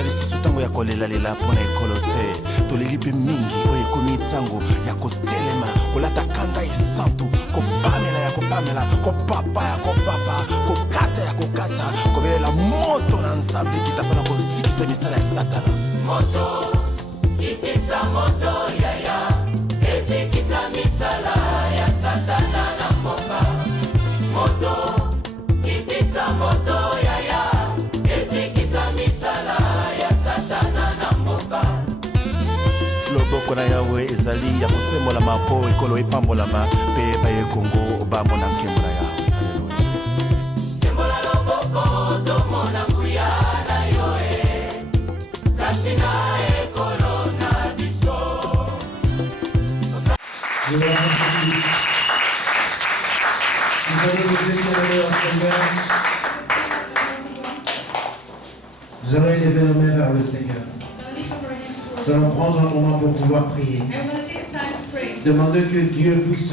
ezali susu ntango ya kolelalela mpo na ekolo te toleli mpe mingi oyo ekomi ntango ya kotelema kolata kanda esantu kopamela ya kopamela kopapa ya kopapa kokata ya kokata kobelela moto na nzambe kita mpona kosikisa misala ya satana moto kitisa moto yaya ezikisa misala ya satana na mboka moto kitisa moto yaya ezikisa misala ya satana na mboka loboko na yawe ezali ya kosembolama mpo ekolo epambolama mpe baye kongo bamona nkembo na yawe sembola loboko tomona nguya na yo kasi na ekolo na biso Nous allons élever nos mains vers le Seigneur. Nous allons prendre un moment pour pouvoir prier. Demander que Dieu puisse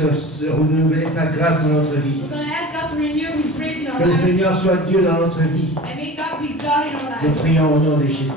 renouveler sa grâce dans notre vie. Que le Seigneur soit Dieu dans notre vie. Nous prions au nom de Jésus.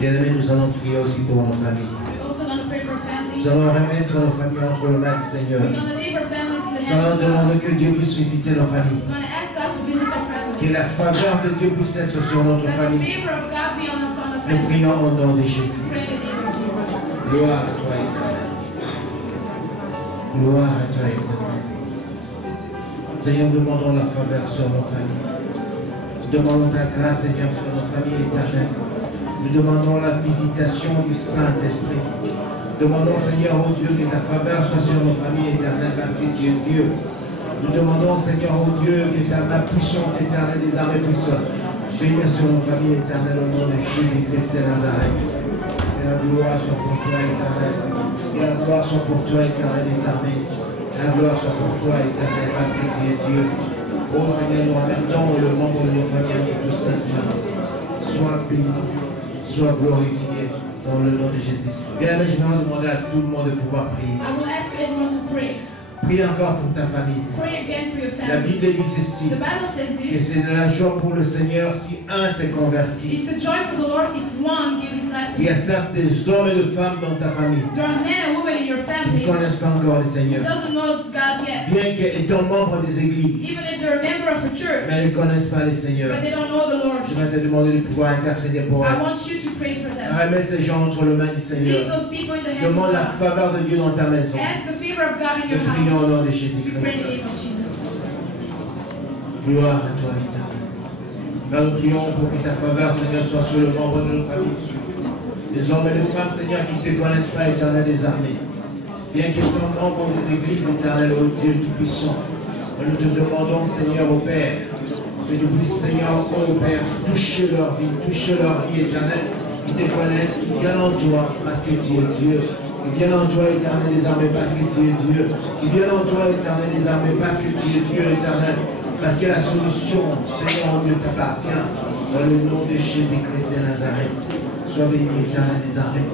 Bien-aimés, nous allons prier aussi pour nos familles. Nous allons remettre nos familles entre les mains du Seigneur. Nous allons demander que Dieu puisse visiter nos familles. Que la faveur de Dieu puisse être sur notre famille. Nous prions au nom de Jésus. Gloire à toi, Éternel. Gloire à toi, Éternel. Seigneur, demandons la faveur sur nos familles. Demandons ta grâce, Seigneur, sur nos familles éternelles. Nous demandons la visitation du Saint-Esprit. Demandons, Seigneur, oh Dieu, que ta faveur soit sur nos familles éternelles parce que tu es Dieu. Nous demandons, Seigneur, oh Dieu, que ta main puissante éternelle des armées puisse venir sur nos familles éternelles au nom de Jésus-Christ de Nazareth. Que la gloire soit pour toi, éternel. Que la gloire soit pour toi, éternel des armées. Que la gloire soit pour toi, éternel, parce que tu es Dieu. Oh Seigneur, nous remettons le membre de nos familles entre saintes mains. Sois béni. Sois glorifié dans le nom de Jésus. Bien, je vais demander à tout le monde de pouvoir prier. Prie encore pour ta famille. La Bible dit ceci, que c'est de la joie pour le Seigneur si un s'est converti. Il y a certes des hommes et des femmes dans ta famille qui ne connaissent pas encore le Seigneur. Bien qu'étant membres des églises, mais ils ne connaissent pas le Seigneur. Je vais te demander de pouvoir intercéder pour eux. Remets ces gens entre les mains du Seigneur. Demande la faveur de Dieu dans ta maison. Nous prions au nom de Jésus-Christ. Gloire à toi, éternel. Nous prions pour que ta faveur, Seigneur, soit sur le membre de nos familles. Les hommes et les femmes, Seigneur, qui ne te connaissent pas, éternel des armées. Bien qu'ils soient membres des églises éternelles, ô Dieu Tout-Puissant, nous te demandons, Seigneur, au Père, que tu puisses, Seigneur, ô Père, toucher leur vie éternelle. Qui te connaissent, qui viennent en toi parce que tu es Dieu. Qui viennent en toi, éternel des armées, parce que tu es Dieu. Qui viennent en toi, éternel des armées, parce que tu es Dieu éternel. Parce que la solution, Seigneur, Dieu t'appartient. Dans le nom de Jésus-Christ de Nazareth. Sois béni, éternel des armées.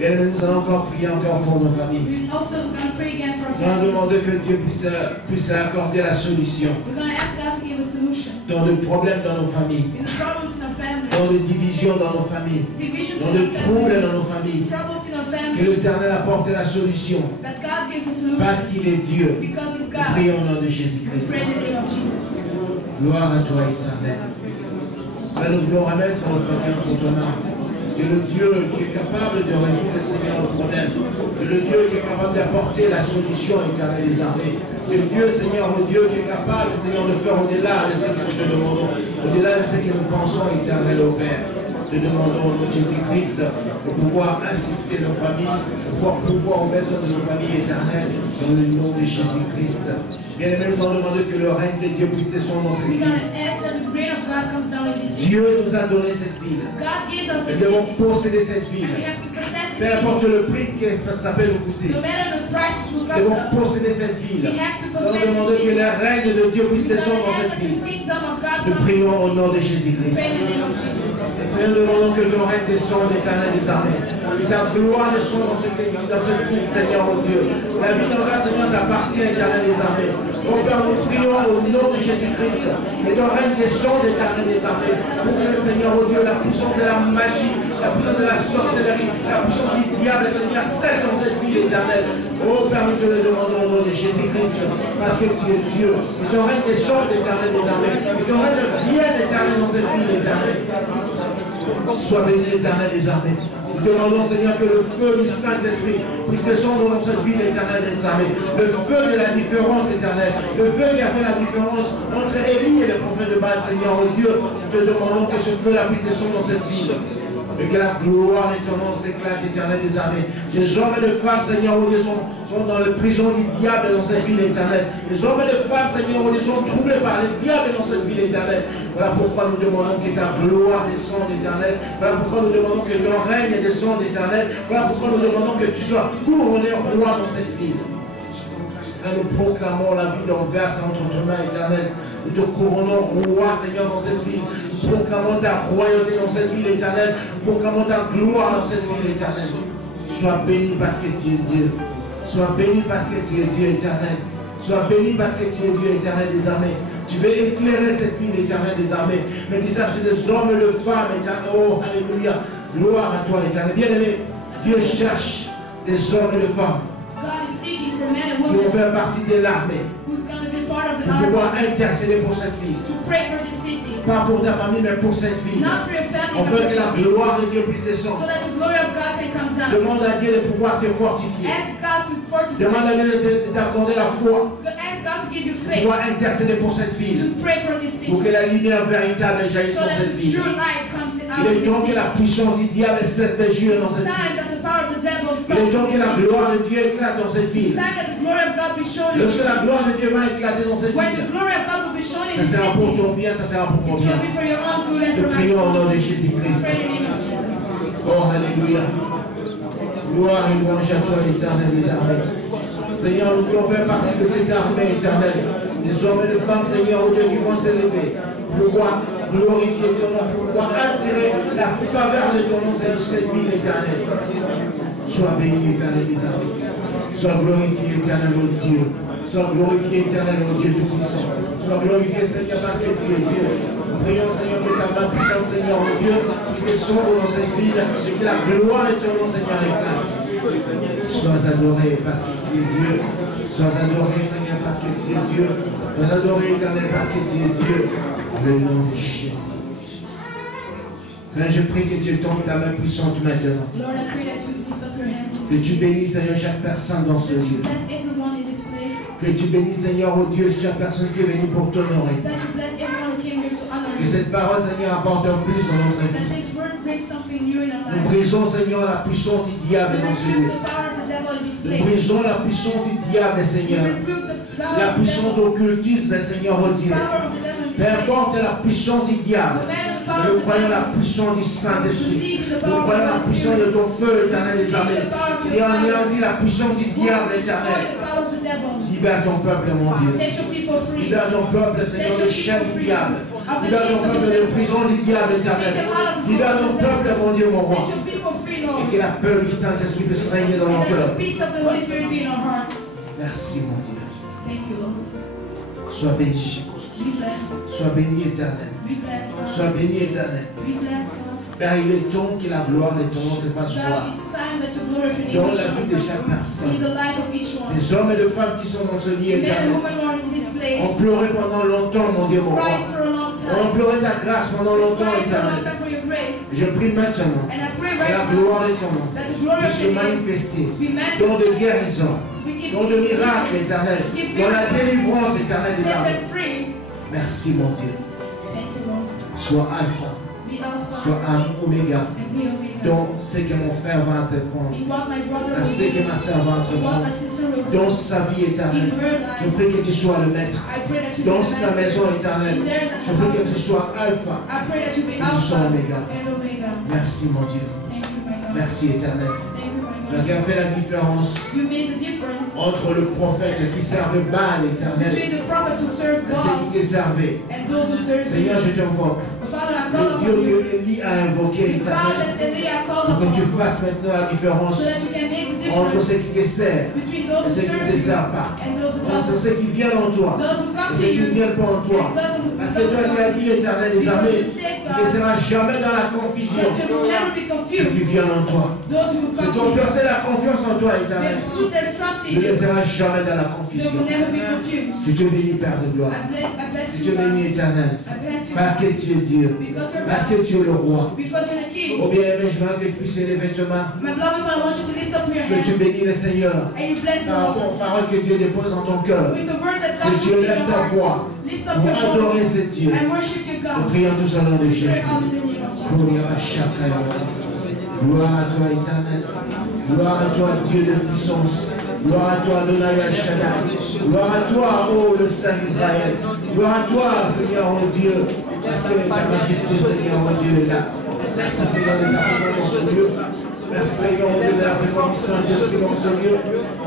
Bien, nous allons encore prier encore pour nos familles. Nous allons demander que Dieu puisse accorder la solution. Dans les problèmes dans nos familles. Dans les divisions dans nos familles. Dans les troubles dans nos familles. Que l'Éternel apporte la solution. Parce qu'il est Dieu. Prions au nom de Jésus-Christ. Gloire à toi, éternel. Nous voulons remettre notre famille entre ton main. C'est le Dieu qui est capable de résoudre, Seigneur, nos problèmes. C'est le Dieu qui est capable d'apporter la solution éternelle des armées. C'est le Dieu, Seigneur, le Dieu qui est capable, Seigneur, de faire au-delà de ce que nous te demandons. Au-delà de ce que nous pensons, éternel, au Père. Te demandons au nom de Jésus-Christ de pouvoir assister nos familles, de pouvoir mettre dans nos familles éternelles, dans le nom de Jésus-Christ. Bien-aimés, nous allons demander que le règne de Dieu puisse descendre dans cette ville. Dieu nous a donné cette ville. Nous devons posséder cette ville. Peu importe le prix que ça peut nous coûter. Nous devons posséder cette ville. Nous allons demander que le règne de Dieu puisse descendre dans cette ville. Nous prions au nom de Jésus-Christ. Seigneur, nous demandons que ton règne descende, éternel des armées. Que ta gloire descende dans cette ville, Seigneur, oh Dieu. La vie dans la Seigneur t'appartient, éternel des armées. Oh Père, nous prions au nom de Jésus-Christ. Que ton règne descende, éternel des armées. Pour que, Seigneur, oh Dieu, la puissance de la magie, la puissance de la sorcellerie, la puissance du diable, Seigneur, cesse dans cette ville éternelle. Oh Père, nous te le demandons au nom de Jésus-Christ. Parce que tu es Dieu. Que ton règne descende, éternel des armées. Que ton règne vienne, éternel, dans cette ville éternelle. Sois béni, éternel des armées. Nous demandons, Seigneur, que le feu du Saint-Esprit puisse descendre dans cette ville éternelle des armées. Le feu de la différence éternelle. Le feu qui a fait la différence entre Élie et le prophète de Baal, Seigneur, oh Dieu. Nous te demandons que ce feu-là puisse descendre dans cette ville. Et que la gloire et ton nom s'éclate, éternel des armées. Les hommes et les femmes, Seigneur, oh Dieu, sont dans la prison du diable dans cette ville éternelle. Les hommes et les femmes, Seigneur, oh Dieu, sont troublés par les diables dans cette ville éternelle. Voilà pourquoi nous demandons que ta gloire descende, éternelle. Voilà pourquoi nous demandons que ton règne descende, éternel. Voilà pourquoi nous demandons que tu sois couronné roi dans cette ville. Et nous proclamons la vie d'Anvers entre tes mains éternelles. Nous te couronnons roi, Seigneur, dans cette ville. Nous proclamons ta royauté dans cette ville éternelle. Nous proclamons ta gloire dans cette ville éternelle. Sois béni parce que tu es Dieu. Sois béni parce que tu es Dieu éternel. Sois béni parce que tu es Dieu éternel des armées. Tu veux éclairer cette ville éternelle des armées. Mais dis ça, c'est des hommes et des femmes éternels. Oh, alléluia. Gloire à toi éternel. Bien-aimé, Dieu cherche des hommes et des femmes qui vont faire partie de l'armée. Pour pouvoir intercéder pour cette ville. Pas pour ta famille, mais pour cette ville. On veut que la gloire de Dieu puisse descendre. Demande à Dieu de pouvoir te fortifier. Demande à Dieu de t'accorder la foi. Pour pouvoir intercéder pour cette ville. Pour que la lumière véritable jaillisse dans cette ville. Il est temps que la puissance du diable cesse de jouer dans cette ville. Il est temps que la gloire de Dieu éclate dans cette ville. Lorsque la gloire de Dieu va éclater dans cette ville, ça sera pour ton bien, ça sera pour ton bien. Nous prions au nom de Jésus-Christ. Oh, alléluia. Gloire et louange à toi, éternel des armées. Seigneur, nous voulons faire partie de cette armée éternelle. Des hommes et des femmes, Seigneur, au Dieu, qui vont s'élever. Pour pouvoir glorifier ton nom, pour pouvoir attirer la faveur de ton nom, Seigneur, cette ville éternelle. Sois béni, éternel des armées. Sois glorifié, éternel, mon Dieu. Sois glorifié, éternel, mon Dieu tout-puissant. Sois glorifié, Seigneur, parce que tu es Dieu. Nous prions, Seigneur, que ta main puissante, Seigneur, mon Dieu, puisse descendre dans cette ville et que la gloire de ton nom, Seigneur, éclate. Sois adoré parce que tu es Dieu. Sois adoré, Seigneur, parce que tu es Dieu. Sois adoré, éternel, parce que tu es Dieu. Le nom de Jésus. Seigneur, je prie que tu tombes ta main puissante maintenant. Que tu bénisses, Seigneur, chaque personne dans ce lieu. Que tu bénisses, Seigneur, oh Dieu, chaque personne qui est venue pour t'honorer. Que cette parole, Seigneur, apporte un plus dans notre vie. Nous brisons, Seigneur, la puissance du diable dans ce lieu. Nous brisons la puissance du diable, Seigneur. La puissance d'occultisme, Seigneur, oh Dieu. Peu importe la puissance du diable. Nous croyons la puissance du Saint-Esprit. Nous croyons la puissance de ton feu, éternel des armées. Et on dit la puissance du diable, éternel. Libère ton peuple, mon Dieu. Libère ton peuple, Seigneur, de chaîne du diable. Libère ton peuple de prison du diable, éternel. Libère ton peuple, mon Dieu, mon roi. Et que la peur du Saint-Esprit puisse régner dans nos cœurs. Merci, mon Dieu. Sois béni. Sois béni, éternel. Sois béni, éternel. Père, il est temps que la gloire de ton nom se fasse voir dans la vie de chaque personne. Des hommes et des femmes qui sont dans ce lit éternel ont pleuré pendant longtemps, mon Dieu, mon roi. Ont pleuré ta grâce pendant longtemps, éternel. Je prie maintenant que la gloire de ton nom puisse se manifester dans de guérison, dans de miracles, éternel, dans la délivrance éternelle des armées. Merci, mon Dieu. Sois Alpha. Be Alpha sois un oméga and be Omega. dans ce que mon frère va entreprendre, In what my brother dans ce que will ma sœur va do, what entreprendre, my sister will do, dans sa vie éternelle. in her Je life. prie que tu sois le maître. I pray that you be Dans the sa master. maison éternelle, In theirs je prie que tu sois alpha. I pray that you be Que tu sois Alpha Omega. and Omega. Merci mon Dieu. Thank you, my God. Merci éternel. Thank you, my Tu God. as fait la différence You made the difference entre le prophète qui servait Baal éternel between the prophets who serve et ceux God qui te servaient. and those who serve Seigneur, you. je t'invoque. Father, I Le call Dieu upon you. que Élie a invoqué God éternel. that Elijah called Pour que tu upon, fasses maintenant la différence so that you can make the entre difference ceux qui te servent between et those who ceux qui ne te serve you servent pas. and those who Entre don't. ceux qui viennent en toi Those who come et to ceux qui ne you viennent pas en toi. and those who Parce que toi, tu as dit, éternel des armées, tu ne seras jamais dans la confusion. that you will never be Ceux qui confused. viennent en toi. Those who Ceux come qui ont to you, placé la confiance en toi, éternel, they put their trust ne in you. laissera jamais dans la They confusion. will never be confused. Je te bénis, Père de gloire. I bless Je you, te bénis, God. éternel. I bless you, Parce que God. tu es Dieu. Because you're Parce God. que tu es le roi. Because you're the King. Oh bien-aimé, je veux que tu puisses élever tes mains. My beloved Father, I want you to lift up your Que tu hands bénis le Seigneur. and you bless the Par rapport Lord aux paroles que Dieu dépose dans ton cœur. with the words that Que God tu puts in élèves your ta heart. voix Lift up pour your adorer voice ce Dieu. and worship your Nous God. prions tous au nom de Pray Jésus. out in the name of Jesus. Gloire à chacun. Gloire à toi, éternel. Gloire à toi, Dieu de puissance. Gloire à toi, Adonai El Shaddai. Gloire à toi, ô le Saint d'Israël. Gloire à toi, Seigneur, ô Dieu. Parce que ta majesté, Seigneur, ô Dieu, est là. Merci, Seigneur, de la présence dans ce lieu. Merci, Seigneur, ô Dieu, de la présence du Saint-Esprit dans ce lieu.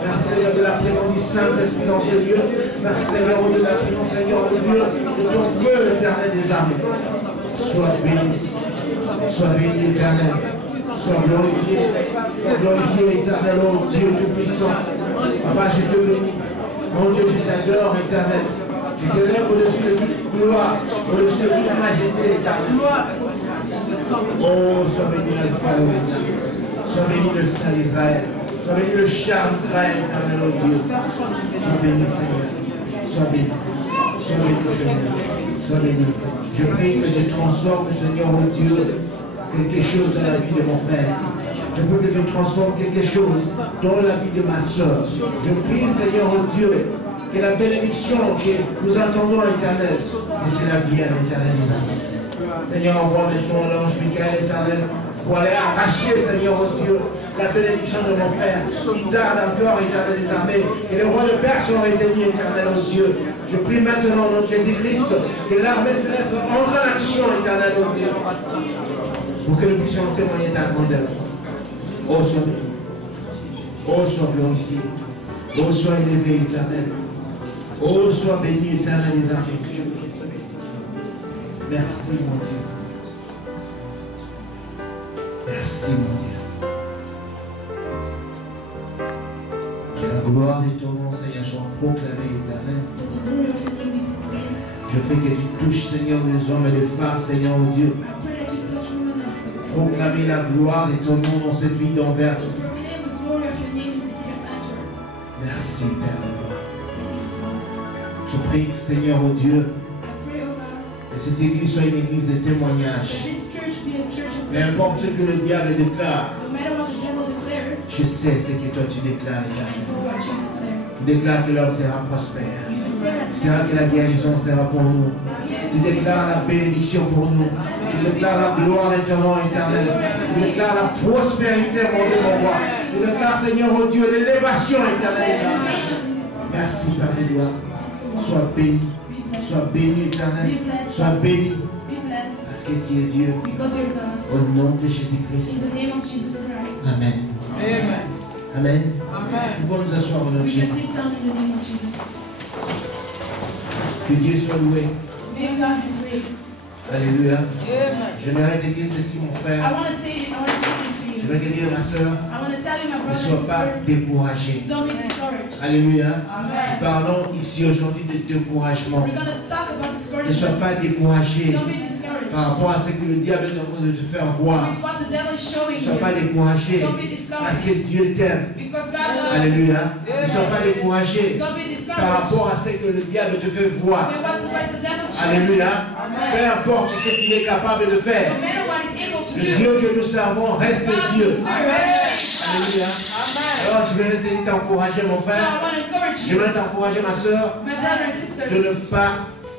Merci, Seigneur, de la présence du Saint-Esprit dans ce lieu. Merci, Seigneur, ô Dieu, de la présence, Seigneur, ô Dieu, de ton feu éternel des armées. Sois béni. Sois béni, éternel. Sois glorifié. Sois glorifié, éternel, ô Dieu tout-puissant. Papa, je te bénis. Mon Dieu, je t'adore, éternel. Je te lève au-dessus de toute gloire, au-dessus de toute majesté, éternel. Oh, sois béni, Alpha et Omega. Sois béni le Saint d'Israël. Sois béni le char d'Israël, éternel, ô Dieu. Sois béni, Seigneur. Sois béni. Sois béni, Seigneur. Sois béni. Je prie que tu transformes, Seigneur, ô Dieu, quelque chose dans la vie de mon frère. Je veux que tu transformes quelque chose dans la vie de ma soeur. Je prie, Seigneur, ô Dieu, que la bénédiction que nous entendons, éternel, et c'est la vie à l'éternel des âmes. Seigneur, envoie maintenant l'ange Michael, éternel, pour aller arracher, Seigneur, ô Dieu, la bénédiction de mon frère. Il tarde encore, éternel des armées, et le roi de Perse aurait été mis, éternel, ô Dieu. Je prie maintenant au nom de Jésus-Christ que l'armée céleste entre en action, éternel, ô Dieu, pour que nous puissions témoigner ta grandeur. Oh, sois béni. Oh, sois glorifié. Oh, sois élevé, éternel. Oh, sois béni, éternel des armées. Merci, mon Dieu. Merci, mon Dieu. Que la gloire de ton nom, Seigneur, soit proclamée, éternel. That the glory of your name be proclaimed. Je prie que tu touches, Seigneur, les hommes et les femmes, Seigneur, mon Dieu. I pray that you touch women and Proclamer la gloire de ton nom dans cette ville d'Anvers. proclaim the glory of your name in the city of Antwerp. Merci, Père de gloire. Je prie, Seigneur, oh Dieu, I pray, oh God, que cette église soit une église de témoignage. that this church be a church of Peu importe ce que le diable déclare, no matter what the devil declares, je sais ce que toi tu déclares, I éternel. know what you declare. Tu déclares que l'homme sera prospère. You declare Tu diras que la guérison sera pour nous. Tu that déclares la bénédiction pour nous. Tu déclares la gloire de ton nom éternel. Tu déclares la prospérité, mon Dieu, mon roi. Tu déclares, Seigneur, oh Dieu, l'élévation éternelle. Merci, Père de gloire. Sois béni. Sois béni, éternel. Sois béni. be blessed Parce que tu es Dieu. because you're God. Au nom de Jésus-Christ. In the name of Jesus Christ. Amen. Amen. Amen. Amen. Nous pouvons nous asseoir au nom de We can Jésus. sit down in the name of Jesus. Que Dieu soit loué. May God be praised. Alléluia. Amen. J'aimerais te dire ceci, mon I frère. want to say this to Je you. vais te dire, ma soeur, I want to tell you, my ne brother sois and pas sister, découragé. don't be discouraged. Alléluia. Amen. Parlons ici aujourd'hui de découragement. We're going to talk about Ne sois discouragement. pas découragé Don't be discouraged. par rapport à ce que le diable est en train de te faire voir. With what the devil is showing Ne sois pas you. découragé Don't be parce discouraged. que Dieu t'aime. Because God loves you. Alléluia. Ne sois pas découragé Don't be par discouraged. rapport à ce que le diable te fait voir. When what the devil is showing you. Alléluia. Peu importe ce qu'il est capable de faire. No matter what he's able to Le do. Dieu que nous servons reste God Dieu. will serve. Alléluia. Amen. Alors je vais t'encourager, mon So frère. I want to encourage Je you, vais t'encourager, ma soeur, my brother and de sister, ne pas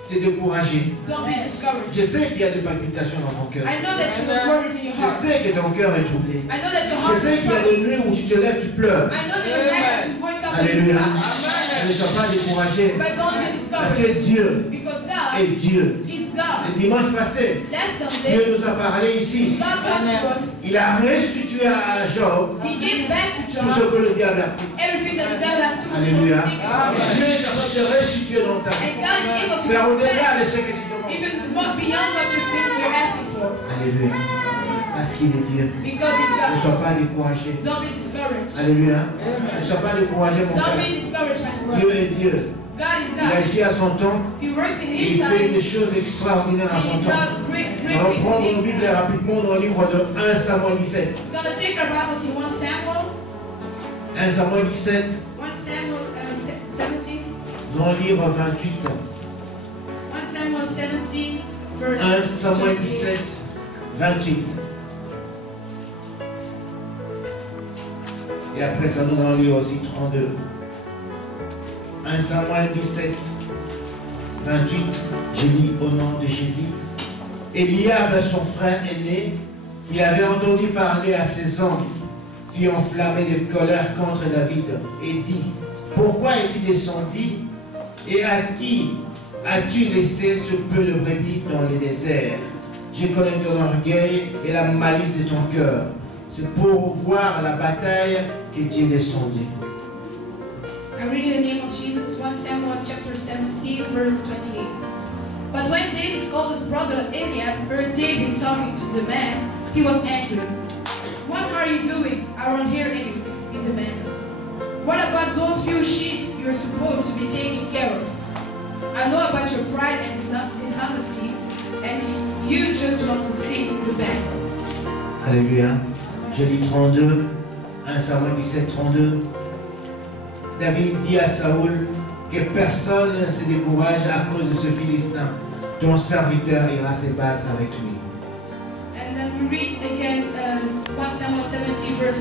te décourager. Don't be discouraged. Je sais qu'il y a des palpitations dans ton cœur. I know that you are worried in your Je heart. sais que ton cœur est troublé. I know that your Je heart sais is qu'il y a des troubled. nuits où tu te lèves, tu pleures. I know that your nights you wake up and you Alléluia. cry. Ne sois pas découragé. But don't be Parce que discouraged. Dieu Because God est Dieu. is God. Le dimanche passé, Last Sunday, Dieu nous a parlé ici. God talked to us. Il a restitué à Job He gave back to tout ce Job que le diable a pris. everything that the devil has taken Alléluia. from him. Dieu est capable de restituer dans ta vie. And God is able to Faire give au-delà de back ce que tu demandes. even more beyond what you think you're asking for. Alléluia. Parce qu'il est Dieu. Because he's Ne God. sois pas découragé. Don't be discouraged. Alléluia. Ne sois pas découragé, mon Don't frère. be discouraged, my Dieu brother. est Dieu. God is Il God. agit à son temps. He works in Et his il fait time. des choses extraordinaires à And son he temps. does great, Nous great allons things prendre in nos his Bibles time. rapidement dans le livre de 1 Samuel 17. We're going to take our Bibles in 1 Samuel. 1 Samuel 17, 1 Samuel 17. dans le livre 28. 1 Samuel 17, verse 1 Samuel 28. 17, 28. Et après ça, nous allons lire aussi 32. 1 Samuel 17, 28. Je lis au nom de Jésus. Eliab, son frère aîné, qui avait entendu parler à ses hommes, fut enflammé de colère contre David et dit: pourquoi est-il descendu et à qui as-tu laissé ce peu de brebis dans le désert? Je connais ton orgueil et la malice de ton cœur. C'est pour voir la bataille que tu es descendu. I read in the name of Jesus, 1 Samuel chapter 17, verse 28. But when David's oldest brother Eliab heard David talking to the man, he was angry. What are you doing around here anyway? He demanded. What about those few sheep you're supposed to be taking care of? I know about your pride and dishonesty, and you just want to see the battle. Alléluia. Je lis 32, 1 Samuel 17, 32. David dit à Saoul que personne ne se décourage à cause de ce Philistin. Ton serviteur ira se battre avec lui. And then we read again 1 Samuel 17, verse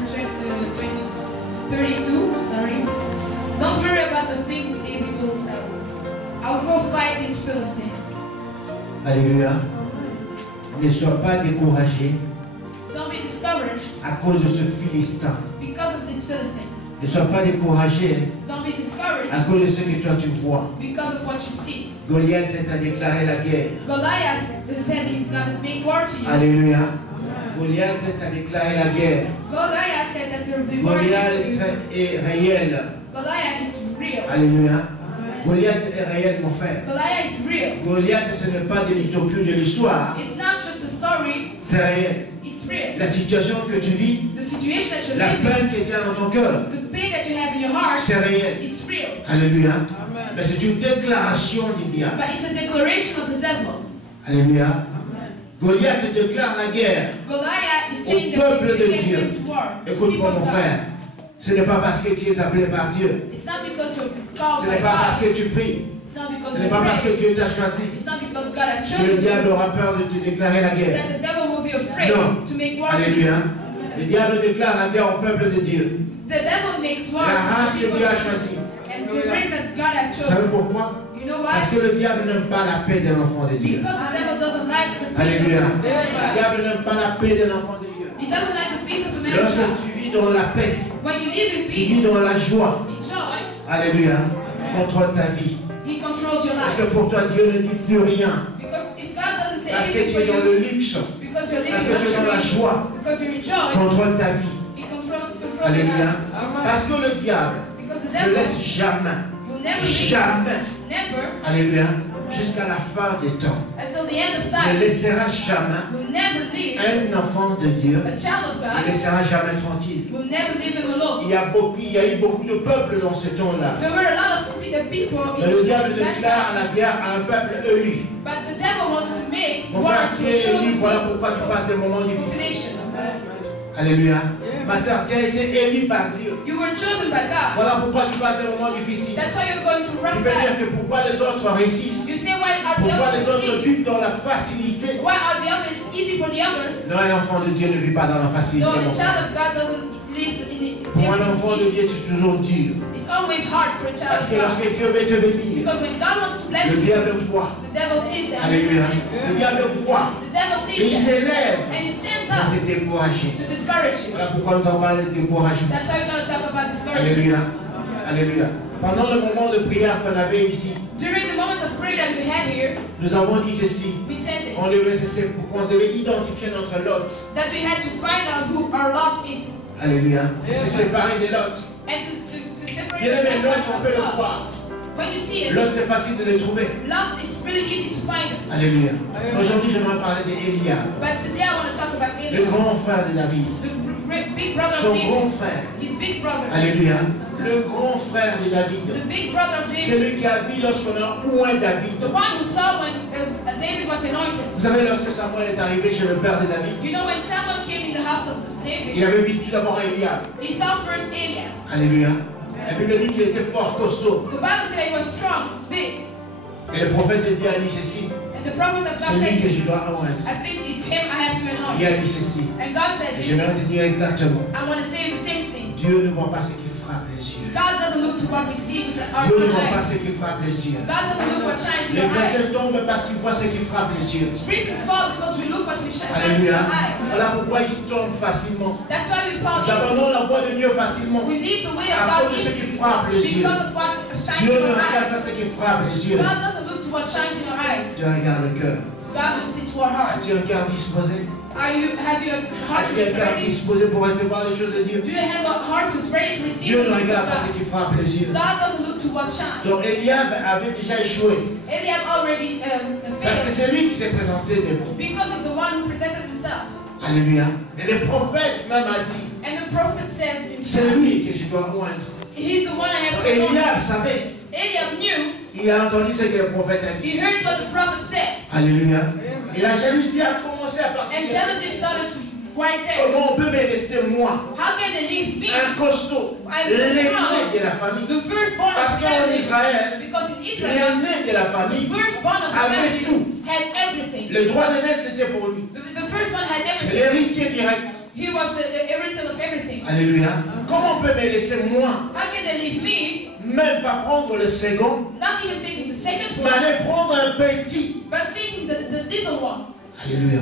32. Sorry. Don't worry about the thing David told Saul. I'll go fight this Philistine. Alléluia. Ne sois pas découragé Don't be discouraged à cause de ce Philistin. because of this Philistine. Ne sois pas découragé Don't be discouraged à cause de ce que toi tu vois. because of what you see. Goliath t'a déclaré la guerre. Goliath said he's gonna make war to you. Alléluia. Goliath t'a déclaré la guerre. Goliath said that there will be war against Goliath you. est réel. Goliath is real. Alléluia. Goliath est réel, mon frère. Goliath is real. Goliath, ce n'est pas de l'utopie de l'histoire. It's not just a story, C'est réel. it's real. La situation que tu vis, The situation that you're la living, peine qui est dans ton cœur, the pain that you have in your heart, c'est réel. it's real. Alléluia. Mais c'est une déclaration du diable. But it's a declaration of the devil. Alléluia. Goliath déclare la guerre. Goliath is Au saying that peuple he de can Dieu. get to war. To Écoute-moi, people's mon God. frère. Ce n'est pas parce que tu es appelé par Dieu. It's not because you're Ce called by n'est pas parce God. que tu pries. It's not because Ce n'est you pas parce que pray. Dieu t'a choisi It's not because God has que le chosen diable you aura peur de te déclarer la guerre. that the devil will be afraid Non. to make war to you. Alléluia. Le diable déclare la guerre au peuple de Dieu. The devil makes war La to race the que people Dieu a of God. choisie. And the race that God has Vous savez chosen. pourquoi? You know Parce why? que le diable n'aime pas la paix de l'enfant de Dieu. Because the devil doesn't like the peace Alléluia. of Le the diable n'aime pas la paix de l'enfant de Dieu. He doesn't like the peace of the man of Lorsque God. tu vis dans la paix, When you live in tu vis peace, dans la joie, in joy, alléluia, contrôle ta vie. he controls your Parce life. que pour toi, Dieu ne dit plus rien. Because if God doesn't say Parce que anything tu for es dans le you, luxe. because you're Parce living que tu es dans la luxury, joie. because you're in joy, Contrôle ta vie. he controls your Alléluia. life. Parce que le diable Because the ne devil laisse jamais, will never leave, jamais, never, alléluia, jusqu'à la fin des temps. until the end of Ne time, laissera jamais will never leave un enfant de Dieu, a child of ne God, laissera jamais tranquille. will never leave him alone. Il y a eu beaucoup de peuples dans ce temps-là. There were a lot of people Mais le in diable that déclare time, la guerre à un peuple élu. but the devil wants to make Mon war frère, to tu a es élu, chosen voilà pourquoi tu passes des moments difficiles. population. Alléluia. Ma soeur, tu as été élu par Dieu. You were chosen by God. Voilà pourquoi tu passes des moments difficiles. That's why you're going through Tu rough peux dire times. que pourquoi les autres réussissent, You say why are the pourquoi others les autres succeed? vivent dans la facilité. Why are the others? It's easy for the others. Non, un enfant de Dieu ne vit pas dans la facilité. No, Mon the frère. child of God doesn't lives in Pour un enfant de Dieu, c'est toujours dur. It's always hard for a child Parce of que God. lorsque Dieu veut te bénir, Because when God wants to bless le you, diable voit. the devil sees them. Alléluia. Le diable voit. The devil Et il sees them. s'élève And he stands pour up te décourager. to discourage you. Voilà pourquoi nous avons parlé de découragement. That's why we're going to talk about discouragement. Alléluia. Alléluia. Pendant le moment de prière qu'on avait ici, During the moments of prayer that we had here, nous avons dit ceci. we said On devait identifier notre lot. that we had to find out who our lot is. Alléluia. Et se séparer des lots. And to separate Bien aimé, yourself Lot, on peut le from voir. lot. When you see it, Lot, c'est facile de les trouver. lot is really easy to find it. Alléluia. Aujourd'hui, j'aimerais parler d'Eliab, But today I want to talk about le Eliab, grand frère de David. the big brother of Son David, grand frère. his big brother, Alléluia. Le grand frère de David. the big brother of David, Celui qui a vu lorsqu'on a oint David. the one who saw when David was anointed. Vous savez, lorsque Samuel est arrivé chez le père de David, You know, when Samuel came in the house of il David, avait vu tout d'abord Eliab. he saw first Eliab. Alléluia. La Bible dit qu'il était fort, costaud. The Bible said he was strong, big. Et le prophète de Dieu a dit ceci. And the prophet of God C'est lui que said, je dois oindre. I think it's him I have to Il anoint. a dit ceci. And God said, Et j'aimerais te dire exactement. I want to say the same thing. Dieu ne voit pas ce qui frappe les yeux. God doesn't look to what we see with our Dieu ne voit pas eyes. ce qui frappe les yeux. God doesn't look what shines in Les your chrétiens eyes. tombent parce qu'ils voient ce qui frappe les yeux. The reason we fall because we look what we shines in Alléluia. our eyes. Voilà pourquoi ils tombent facilement. That's why we fall Nous easily. abandonnons la voie de Dieu facilement. We leave the way of À God cause de ce easily qui frappe les yeux. because of what shines Dieu in ne our regarde pas eyes. ce qui frappe les yeux. God doesn't look to what shines in our eyes. Dieu regarde le cœur. God looks into our hearts. As-tu un cœur disposé? Have you a heart As-tu un who's cœur ready? disposé pour recevoir les choses de Dieu? Do you have a heart who's ready to receive Dieu the ne things regarde of pas ce God? qui frappe les yeux. God doesn't look to what shines. Donc Eliab avait déjà échoué. Eliab already Parce que failed c'est lui qui s'est présenté devant. because he's the one who presented himself. Alléluia. Et le prophète même a dit, And the prophet said c'est himself, lui que je dois oindre. he's the one I have to Eliab anoint. savait. Eliab knew, Il a entendu ce que le prophète a dit. he heard what the prophet said. Alléluia. Et la jalousie a commencé à partir. And jealousy started to right there. Comment on peut me rester moi, How can they leave me? un costaud, I'm l'aîné so strong. de la famille? The firstborn of Parce the qu'en family. Israël, Because in Israel, l'aîné de la the famille firstborn of the avait family tout. had everything. Le droit d'aînesse c'était pour lui. The first one had everything. L'héritier direct. He was the inheritor of everything. Alléluia. Comment on peut me laisser moi, How can they leave me? même pas prendre le second, Not even taking the second mais one, aller prendre un petit? but taking the little one. Alléluia.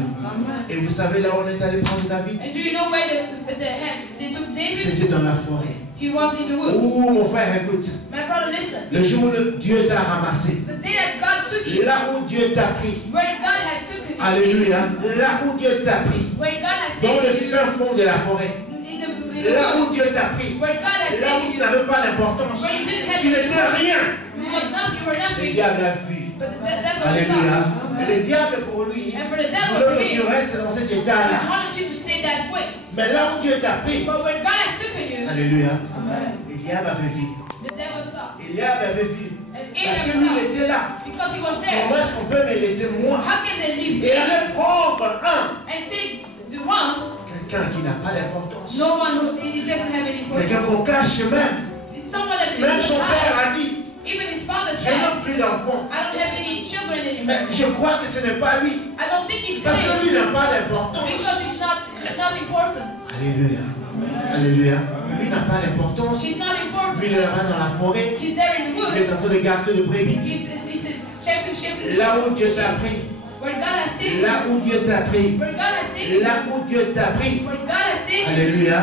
Et vous savez là où on est allé prendre David? And do you know where they took David? C'était dans la forêt. He was in the woods. Oh mon frère, écoute. My brother, listen. Le jour où Dieu t'a ramassé, The day that God took you, là où Dieu t'a pris, where God has taken you, alléluia, là où Dieu t'a pris, where God has dans le taken you, fin fond de la forêt, in the là où woods, Dieu t'a pris, where God has là où taken tu you, n'avais pas d'importance, where you didn't have tu n'étais rien. you were Le nothing, diable a vu. but the devil Alléluia. saw. Et le diable pour lui, And for the il devil, voulait for que tu him, restes dans cet he état-là. wanted you to stay that way. Mais là où Dieu t'a pris, But when God has taken you, alléluia, le diable avait vu. the devil saw. Le diable avait vu. And Parce que Eliab lui, saw. il était là. Because he was Comment there. est-ce qu'on peut me laisser moi How can they leave et me aller prendre un, and take the ones, quelqu'un qui n'a pas d'importance, no one who he doesn't have any quelqu'un importance? qu'on cache même. It's someone that Même son père a lies. dit, Even his father je said, n'ai plus d'enfant. I don't have any children Mais anymore. je crois que ce n'est pas lui. I don't think it's Parce que lui n'a him. pas Because d'importance. it's not important. Alléluia. Alléluia. Lui n'a pas d'importance. He's not important. Lui, il est là-bas dans la forêt. He's there in the Il est en woods. train de garder de brebis. He's a championship. Là où Dieu t'a pris. Where God has taken Là où Dieu t'a pris. Where God has taken Là où Dieu t'a pris. Where God has taken Alléluia.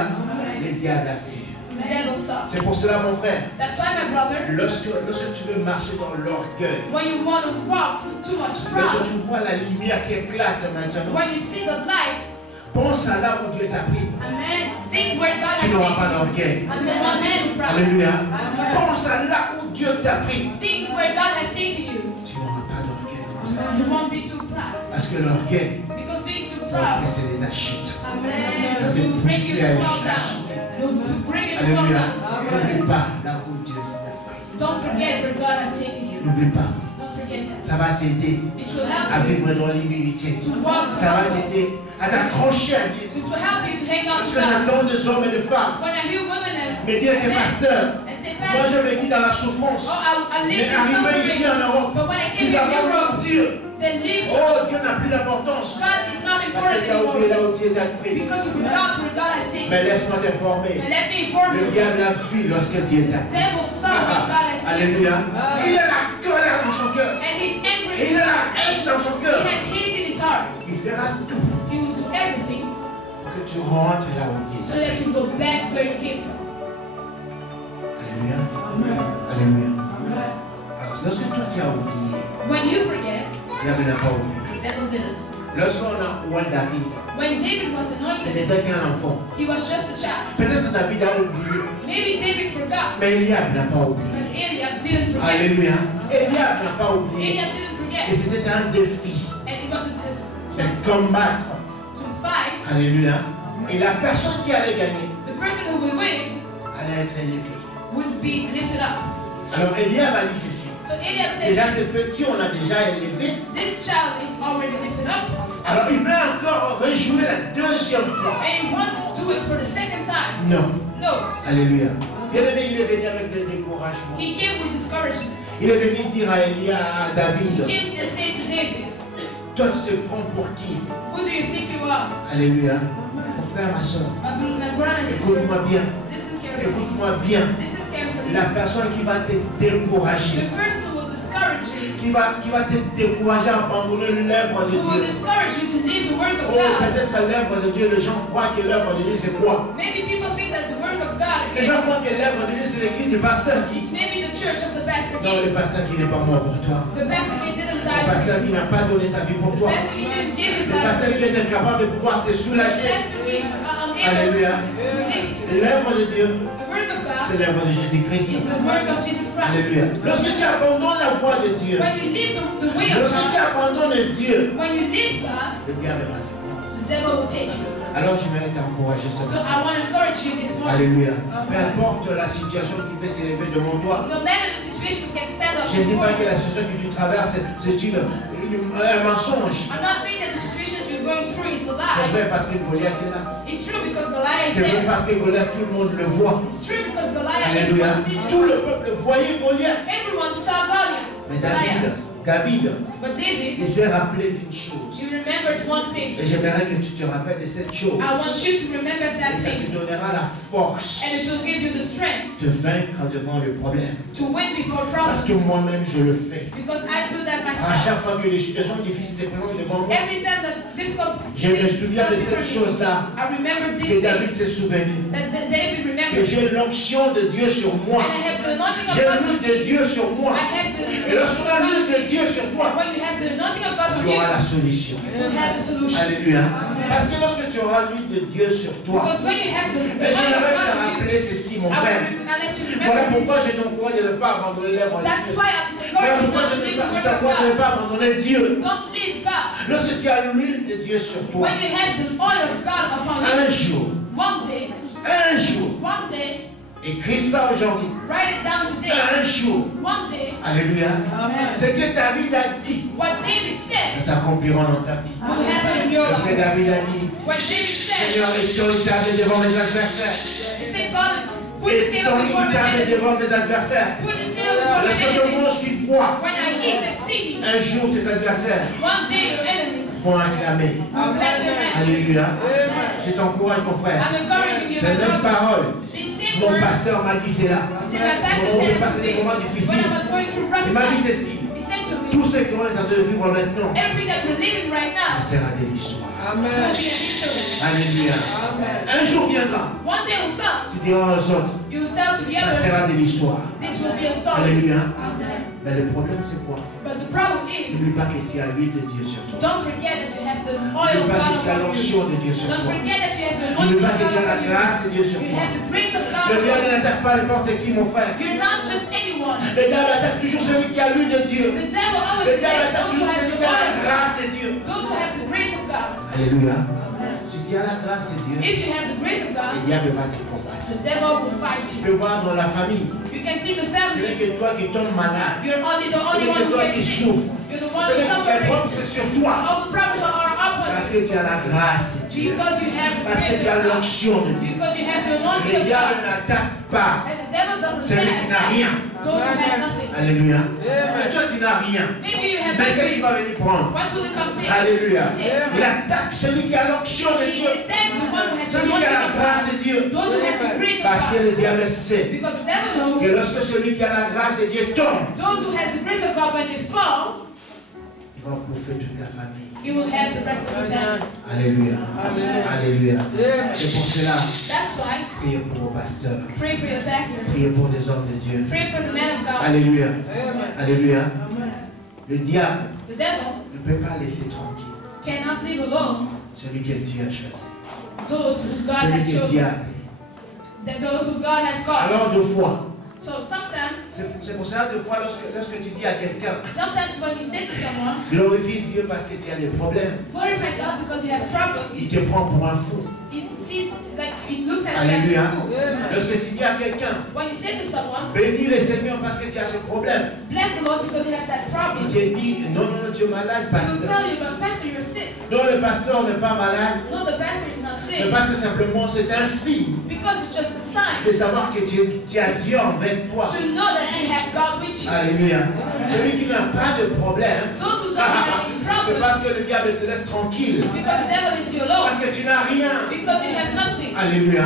Le diable a vu. the devil saw. C'est pour cela, mon frère, That's why, my brother, lorsque tu veux marcher dans l'orgueil, when you want to walk with too much lorsque pride, tu vois la lumière qui éclate maintenant, when you see the light, pense à là où Dieu t'a pris. think where God Tu has n'auras pas taken d'orgueil. you. You won't be too proud. Alléluia. Pense à là où Dieu t'a pris. Think where God has taken you. Tu n'auras pas d'orgueil dans ta vie. You won't be too proud. Parce que l'orgueil Because being too va proud précéder ta chute. will bring you to fall down. Will bring you to fall Alléluia. down. N'oublie pas là où Dieu t'a pris. Don't forget where God has taken you. N'oublie pas. Don't forget that. Ça va t'aider It will à help you vivre dans l'humilité. to walk. Ça va t'aider à t'accrocher à Dieu. It will help you to hang on Parce to que God. j'entends des hommes et des femmes When I hear women me dire que pasteur, and say, Moi, j'ai vécu dans la souffrance. Mais arrivé ici en Europe, ils abandonnent Dieu. Oh, Dieu n'a plus d'importance. Parce que tu as oublié là où Dieu t'a pris. Mais laisse-moi t'informer. Le diable a vu lorsque Dieu t'a pris. Alléluia. Il a la colère dans son cœur. Il a la haine dans son cœur. Il fera tout pour que tu rentres là où Dieu t'a pris. Alléluia. Alléluia. Alors, lorsque toi tu as oublié, le diable n'a pas oublié. Lorsqu'on a oué David, c'était qu'un enfant. Peut-être que David a oublié. Mais Eliab n'a pas oublié. Alléluia. Eliab n'a pas oublié. Et c'était un défi. De combattre. Alléluia. Et la personne qui allait gagner allait être élevée. Alors Eliab a dit ceci. Déjà ce petit on l'a déjà élevé. Alors il veut encore rejouer la deuxième fois. Non. Alléluia. Bien aimé, il est venu avec des découragements. Il est venu dire à Eliab, à David, toi tu te prends pour qui? Alléluia. Mon frère, ma soeur, écoute-moi bien. Écoute-moi bien. La personne qui va te décourager, qui va te décourager à abandonner l'œuvre de Dieu. Oh, peut-être que l'œuvre de Dieu, les gens croient que l'œuvre de Dieu c'est quoi? Les gens croient que l'œuvre de Dieu c'est l'église du pasteur. Non, le pasteur qui n'est pas mort pour toi. Le pasteur qui n'a pas donné sa vie pour toi. Le pasteur qui est incapable de pouvoir te soulager. Alléluia. L'œuvre de Dieu, c'est l'œuvre de Jésus-Christ. Alléluia. Lorsque tu abandonnes la voie de Dieu, lorsque tu abandonnes Dieu, le diable va te prendre. Alors je vais t'encourager ce matin. Alléluia. Peu importe la situation qui fait s'élever devant toi. Je ne dis pas que la situation que tu traverses, c'est un mensonge. C'est vrai parce que Goliath est là. C'est vrai parce que Goliath, tout le monde le voit. Alléluia. Tout le peuple voyait Goliath. Mais David, il s'est rappelé d'une chose. Et j'aimerais que tu te rappelles de cette chose. Et ça te donnera la force de vaincre devant le problème. Parce que moi-même je le fais. À chaque fois que les situations difficiles se présentent devant moi, je me souviens de cette chose-là. Que David s'est souvenu. Que j'ai l'onction de Dieu sur moi. J'ai l'huile de Dieu sur moi. Et lorsqu'on a l'huile de Dieu sur toi, tu auras la solution. Alléluia. Parce que lorsque tu auras l'huile de Dieu sur toi, et j'aimerais te rappeler ceci, mon frère. Voilà pourquoi je t'encourage de ne pas abandonner l'œuvre de Dieu. Voilà pourquoi je t'encourage de ne pas abandonner Dieu. Lorsque tu as l'huile de Dieu sur toi, un jour, écris ça aujourd'hui. Un jour. Alléluia. Ce que David a dit, ça s'accomplira dans ta vie. Parce que David a dit, Seigneur, étonne devant mes adversaires. Étonne devant mes adversaires. Lorsque je mange du bois, un jour tes adversaires vont acclamer. Alléluia. Je t'encourage, mon frère. C'est la même parole. Mon pasteur m'a dit cela. Quand j'ai passé des moments difficiles, il m'a dit ceci. Tout ce qu'on est en train de vivre maintenant sera de l'histoire. Alléluia. Un jour viendra. Tu diras aux autres, ça sera de l'histoire. Alléluia. Mais le problème c'est quoi? N'oublie pas que tu as l'huile de Dieu sur toi. N'oublie pas que tu as l'onction de Dieu sur toi. N'oublie pas que tu as la grâce de Dieu sur toi. Le diable n'attaque pas n'importe qui, mon frère. Le diable attaque toujours celui qui a l'huile de Dieu. Le diable attaque toujours celui qui a la grâce de Dieu. Alléluia. Si tu as la grâce de Dieu, le diable va te combattre. Tu peux voir dans la famille. Ce n'est que toi qui tombes malade. Ce n'est que toi qui souffres. Ce n'est que les problèmes c'est sur toi. Parce que tu as la grâce de Dieu. Because you have the Parce que grace tu as of God. l'onction de Dieu. Because you have the anointing Le of diable God. n'attaque pas And the devil doesn't celui qui n'a attack rien. those who have nothing. Alléluia. Mais toi, tu n'as rien. Maybe you have Mais qu'est-ce qu'il nothing. va venir prendre? What will he come take? Alléluia. Take. Il attaque celui qui a l'onction de He Dieu. attacks the one who has the Celui qui a la anointing of grâce God. de Dieu. Those who have the grace of Parce que le God. diable sait Because the devil knows que lorsque celui qui a la grâce de Dieu tombe, those who has the grace of God, when they fall, il va bouffer toute la famille. you will have the rest of the family. Alléluia. Alléluia. C'est pour cela, That's why priez pour vos pasteurs. pray for your pastor. Priez pour les hommes de Dieu. Pray for the man of God. Alléluia. Alléluia. Le diable The devil ne peut pas laisser tranquille cannot leave alone celui que Dieu a choisi. those who God Celui has que Dieu chosen. a appelé. That those who God has called. Alors deux fois. So sometimes C'est pour ça deux fois lorsque tu dis à quelqu'un, when you say to someone, glorifie Dieu parce que tu as des problèmes, glorify God because you have troubles, il te prend pour un fou. it sees like it looks at you Alléluia. as a fool. Lorsque tu dis à quelqu'un, When you say to someone, bénis le Seigneur parce que tu as ce problème, bless the Lord because you have that il problem, te dit, non, non, non, tu es malade, he will pasteur. tell you, but pastor, you're sick. Non, le pasteur n'est pas malade, No, the pastor is not mais sick parce que simplement c'est un signe because it's just a sign de savoir que tu as Dieu avec toi. to know that you have God with you. Alléluia. Celui qui n'a pas de problème, Those who don't have any c'est parce problems que le diable te laisse tranquille. because the devil is your Parce Lord, que tu n'as rien. because you have nothing. Alléluia.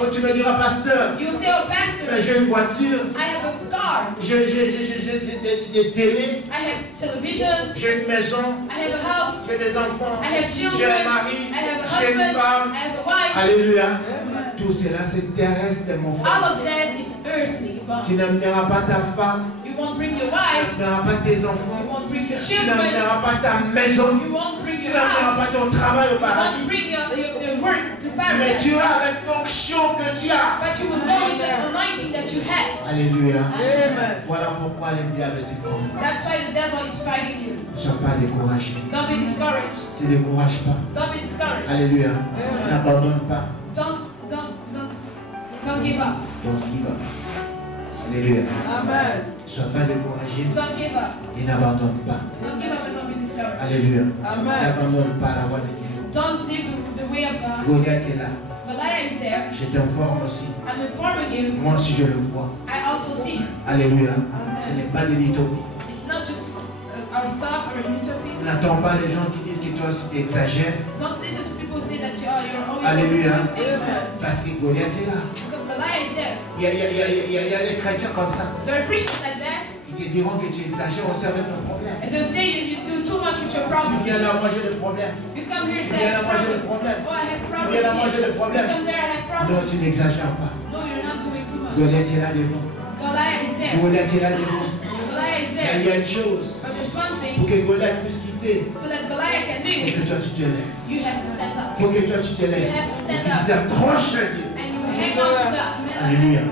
Oh, tu me diras, pasteur, You say, oh pastor, j'ai une voiture, I have a car, j'ai des télés, I have television, j'ai une maison, I have a house, j'ai des enfants, I have j'ai children, un mari, I have a j'ai une husband, femme. I have a wife. Alléluia. Tout cela, c'est terrestre, mon All frère. of that is earthly. But Tu n'aimeras pas ta femme, you won't bring your tu wife, n'aimeras pas tes you enfants, won't bring your tu children, n'aimeras pas ta maison, you won't bring tu your n'aimeras pas house, ton travail au you paradis. won't bring your work to Mais paradise. tu as avec l'onction que tu as. But you will go with the anointing that you have. Alléluia. Voilà pourquoi le diable te combat. That's why the devil is fighting you. Ne sois pas découragé. Don't be discouraged. Ne te décourage pas. Don't be discouraged. Alléluia. N'abandonne pas. Don't give up. Donc, il va. Alléluia. Amen. Ne sois pas découragé Don't give up. et n'abandonne pas. Don't give up and don't be discouraged. Alléluia. N'abandonne pas la voie de Dieu. Don't leave the way of God. Goliath est là. Goliath is there. Je t'informe aussi. I'm informing you. Moi aussi je le vois. I also see. Alléluia. Ce n'est pas de l'utopie. It's not just our thought or an utopia. N'attends pas les gens qui disent que toi aussi tu exagères. Don't listen to people who say that you're always Alléluia. Amen. Parce que Goliath est là. Because Goliath is there. Il y a des chrétiens comme ça. There are Christians like that. Ils te diront que tu exagères aussi avec ton problème. And they'll say you do too much with your Tu problem. viens là, moi j'ai des problèmes. You come here and Tu say viens I là, have moi j'ai des problems. problèmes. Oh, I have Tu problems. viens là, moi j'ai here. des You problèmes. come there, I have Non, problems. tu n'exagères pas. No, you're not doing too much. Goliath est là devant. Goliath is there. Goliath est là devant. Goliath is Mais il y there. a une chose. But there's one Pour thing. que Goliath puisse quitter, So that Goliath can il faut leave, que toi tu te lèves. you have to stand up. Il faut que toi tu te lèves. Et que tu t'accroches à Dieu. And you hang on to God. Alléluia.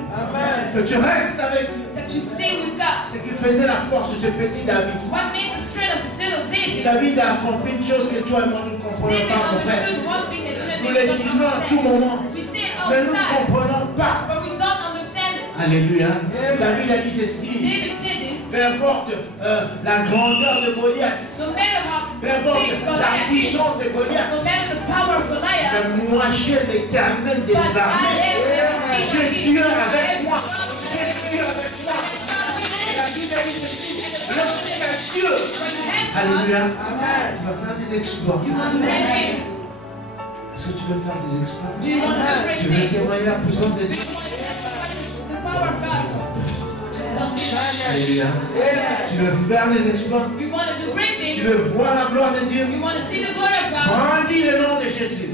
Que tu restes avec Dieu. So that you stay with God. Ce qui faisait la force de ce petit David. What made the strength of the little David? David a accompli une chose que toi et moi nous ne comprenons David pas, mon frère. understood one thing that you and Nous me le don't disons à tout understand. moment, We say it all mais the nous ne time, comprenons pas. but we don't understand it. Alléluia. David a dit ceci. David said this. Peu importe la grandeur de Goliath, No matter how peu importe big la Goliath is, puissance de no Goliath, matter the power of Goliath, mais moi j'ai l'Éternel des but I armées. am J'ai Dieu avec moi. I J'ai Dieu avec moi. La Bible dit ceci. Lorsque tu as Dieu, alléluia, tu vas faire des exploits. You want great things. Est-ce que tu veux faire des exploits? Do you want to do great Tu veux things? témoigner la puissance de Dieu? The power of God. Don't give up. Alléluia. Tu veux faire des exploits? You want to do great Tu things. veux voir la gloire de Dieu? You want to see the glory of God. Brandis le nom de Jésus.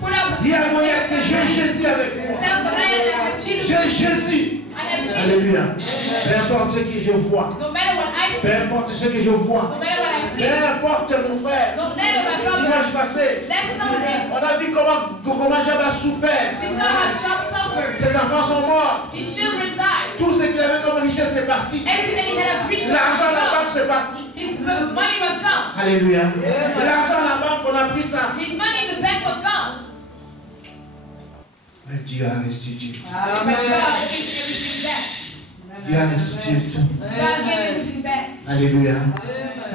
Put up. Dis à Goliath que j'ai Jésus avec moi. Tell Goliath I have Jesus. J'ai Jésus. I have Jesus. Alléluia. Peu importe ce que je vois. No matter what I Peu see, importe ce que je vois. no matter what I see, Peu importe mon frère. no matter my problem. Dimanche passé, Last Sunday, on a vu comment Job a souffert. we saw how Job suffered. Ses enfants sont morts. His children died. Tout ce qu'il avait comme richesse est parti. Everything that he had as riches L'argent à la was banque c'est parti. gone. His money was gone. Alléluia. L'argent à la banque, on a pris ça. His money in the bank was gone. Mais Dieu a restitué. But God gave everything back. Dieu a restitué tout. God gave everything back. Alléluia.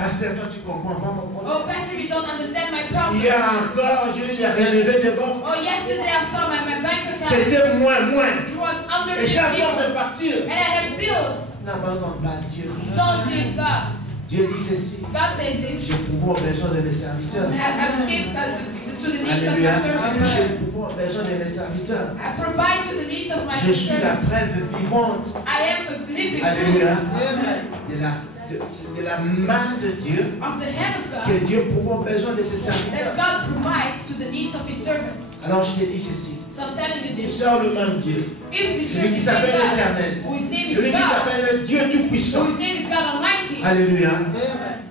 Pasteur, toi tu comprends pas mon problème. Oh, Pastor, you don't understand my problem. Hier encore, je lui ai relevé des banques. Oh, yesterday I saw my bank account. C'était moins. It was under Et j'ai encore 50. des factures. And I have bills. N'abandonne pas Dieu. Don't leave God. Dieu dit ceci. God says this. J'ai pouvoir besoin de mes serviteurs. I give to the needs of Alléluia. my servants. J'ai pouvoir besoin de mes serviteurs. I provide to the needs of my Je suis la servants. preuve vivante. I am a living Alléluia. proof De la main de Dieu. of the hand of God Que Dieu pourra besoin de ses that serviteurs. God provides to the needs of His servants. Alors je te dis ceci. So I'm telling you Il this. sort le même Dieu. If we serve Celui the qui same s'appelle God, l'Éternel. whose name is Celui qui God, s'appelle le Dieu Tout-Puissant. whose name is God Almighty, Alléluia.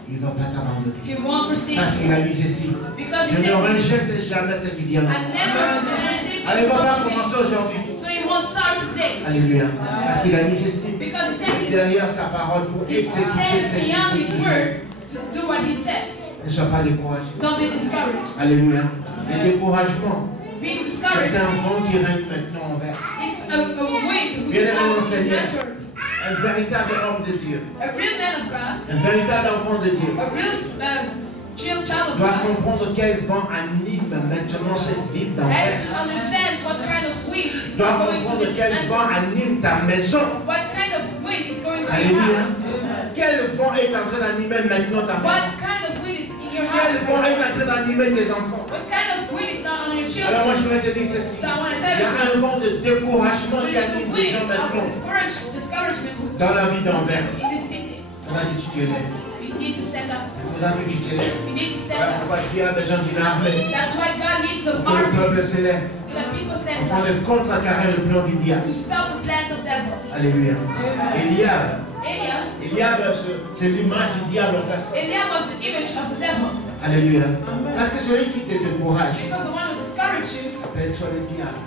Il ne va pas t'abandonner. He won't forsake Parce you. qu'il a dit ceci. Because He Je ne says, rejette jamais ce qui vient. I never forsake Allez, on va you. commencer aujourd'hui. So He won't start today. Alléluia. Parce qu'il a dit ceci. Because He said He's Derrière sa parole pour He exécuter stands ses beyond His décisions. word to do what He said. Ne sois pas découragé. Don't be discouraged. Alléluia. Le découragement, Being c'est discouraged, un vent qui règne maintenant envers. it's a wind which Bien is aimé out mon of the Seigneur. matter. Un véritable homme de Dieu. A real man of God, Un véritable enfant de Dieu. a real child of Doit God, comprendre quel vent anime maintenant cette ville has to d'Anvers. understand what kind of wind is Doit going to comprendre this quel vent mountain. anime ta maison. What kind of wind is going to your Alléluia. house? Quel vent est en train d'animer maintenant ta maison? What kind of wind is in your Quel vent house? est en train d'animer tes enfants? What kind of wind is not on your Alors moi children? je voudrais te dire ceci. So I want to Il tell y a you un this. vent de découragement qui There is a anime les gens wind of maintenant discouragement who's dans la vie d'Anvers. in this city. Il faudra que tu te lèves. You need to stand up. Il faudra que tu te lèves. You need to stand Voilà up. pourquoi Dieu a besoin d'une armée. That's why God needs a Pour que le army. peuple se lève. So that people stand Afin up. de contrecarrer le plan du diable. To stop the plans of devil. Alléluia. Eliab Eliab, c'est l'image du diable en personne. was the image of the devil. Alléluia. Parce que celui qui te décourage, Because the one who discouraged you ça peut être le diable.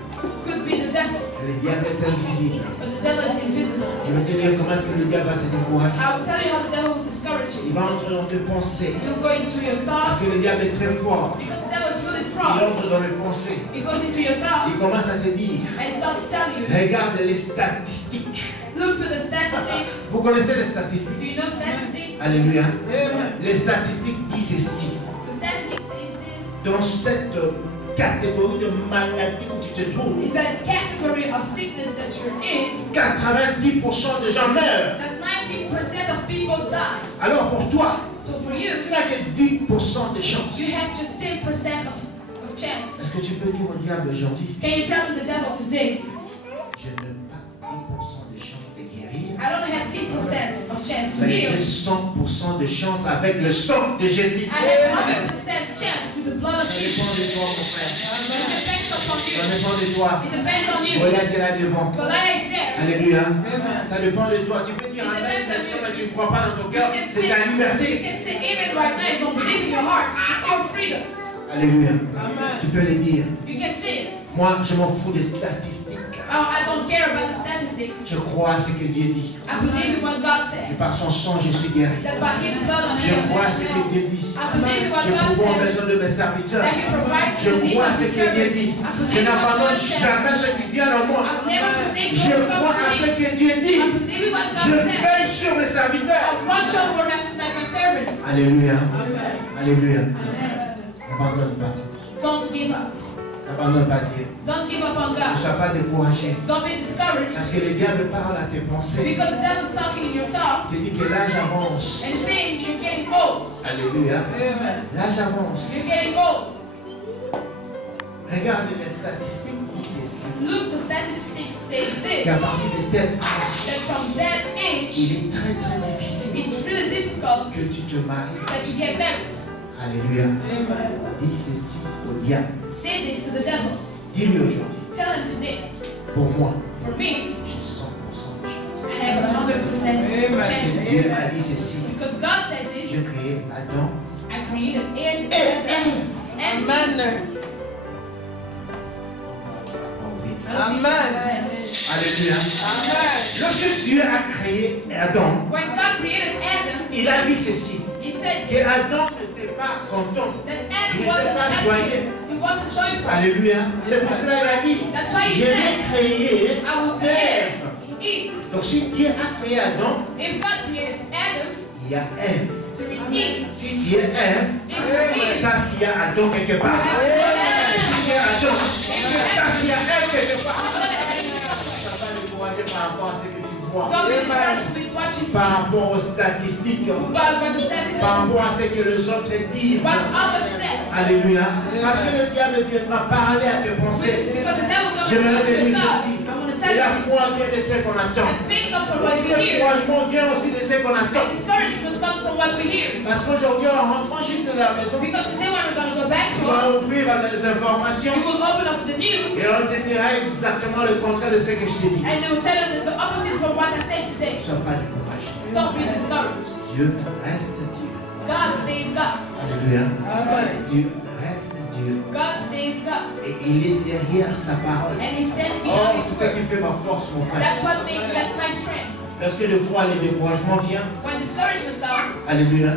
could be the devil. Le diable est invisible. But the devil is invisible. Je vais te dire comment est-ce que le diable va te décourager. I will tell you how the devil will discourage Il you. va entrer dans tes pensées. He'll go into your Parce thoughts. que le diable est très fort. Because the devil is really Il strong. entre dans les pensées. He goes into your Il thoughts commence à te dire, and he starts to tell you. regarde les statistiques. Look to the statistics. Vous connaissez les statistiques? Do you know statistics? Alléluia. Les statistiques disent ceci. The statistics says this. Dans cette catégorie de maladies où tu te trouves, In the category of sickness that you're in, 90% de gens meurent. that's 90% of people die. Alors pour toi, So for you, tu n'as que 10% de chance. you have just 10% of chance. Est-ce que tu peux dire au diable aujourd'hui, Can you tell to the devil today, je n'ai pas 10% de chance de guérir, I don't have 10% of chance to mais heal. j'ai 100% de chance avec le sang de Jésus. I have 100% chance with the blood of Ça dépend Jesus. de toi, mon frère. It depends upon Ça you. dépend de toi. It depends on you. Goliath est là devant. Goliath is there. Alléluia. Ça dépend de toi. Tu peux dire amen, mais tu ne crois pas dans ton cœur. C'est ta You liberté. can say amen right now. You don't believe in your heart. It's your freedom. Alléluia. Tu peux le dire. You can say it. Moi, je m'en fous des statistiques. Oh, I don't care about the statistics. Je crois à ce que Dieu dit. I believe in what God Et says. par son sang, je suis guéri. That by His blood on Je him. crois à ce que Dieu dit. I believe in what Je God pouvoir says. besoin de mes serviteurs. That He provides Je the needs crois à of ce His que Dieu servants. dit. I Je believe in what n'abandonne God says. jamais ce qui vient en moi. I've never forsaken Je what crois à God ce says. que Dieu dit. I believe in what Je God says. veille sur mes serviteurs. I watch over my servants. Alléluia. Amen. Alléluia. N'abandonne pas. Don't give up. N'abandonne pas Dieu. Don't give up on Ne God. sois pas découragé. Don't be discouraged. Parce que le diable parle à tes pensées. Because the devil's talking in your talk Il te dit que l'âge avance. and saying you're getting old. Alléluia. Amen. L'âge You're avance. getting old. Regarde les statistiques disent ceci. Look, the statistics say this. Qu'à partir de tel âge, That from that age, il est très très difficile it's really difficult que tu te maries. that you get married. Alléluia. Amen. Dis ceci au diable. Say this to the devil. Dis-lui aujourd'hui. Tell him today. Pour moi, For me, j'ai 100% de chance. I have 100% Parce que chance. Dieu a dit ceci. Because God said this. J'ai créé Adam. I created Adam and Amen. Amen. Alléluia. Amen. Lorsque Dieu a créé Adam, When God created Adam, il a dit ceci. He said Que Adam n'était pas content. that Il Adam n'était wasn't pas happy. joyeux. He wasn't joyful. Alléluia. C'est pour cela qu'il a dit. That's why he Je vais said, créer I will create Ève. Eve. Donc si Dieu a créé Adam, If God created Adam, il y a Ève. So receive. Si tu es Ève, If you receive. sache qu'il y a Adam quelque part. Si tu es Adam, sache qu'il y a Ève quelque part. Ça va le décourager par rapport à ce que tu vois. Don't be discouraged with what you see. Par rapport aux statistiques. Because when the statistics, Par rapport à ce que les autres disent. what others say. Alléluia. Parce que le diable viendra parler à tes pensées. Because the devil comes Je to me tell you dire the ceci. God. I want to Et tell la you this. foi vient de ce qu'on attend. And faith comes from what Et we le hear. découragement vient aussi de ce qu'on attend. And discouragement comes from what we hear. Parce qu'aujourd'hui, en rentrant juste de la maison, Because today when we're going to go back tu to vas home, ouvrir les informations we will open up the news. et on te dira exactement le contraire de ce que je t'ai dit. And they will tell us the opposite from what I said today. Ne sois pas découragé. Don't be discouraged. Dieu reste Dieu. God stays God. Alléluia. Amen. Dieu reste Dieu. God stays God. Et il est derrière sa parole. And He stands Oh, behind His c'est ce word. qui fait ma force, mon frère. That's my strength. Lorsque le froid, le découragement vient, When discouragement comes, alléluia,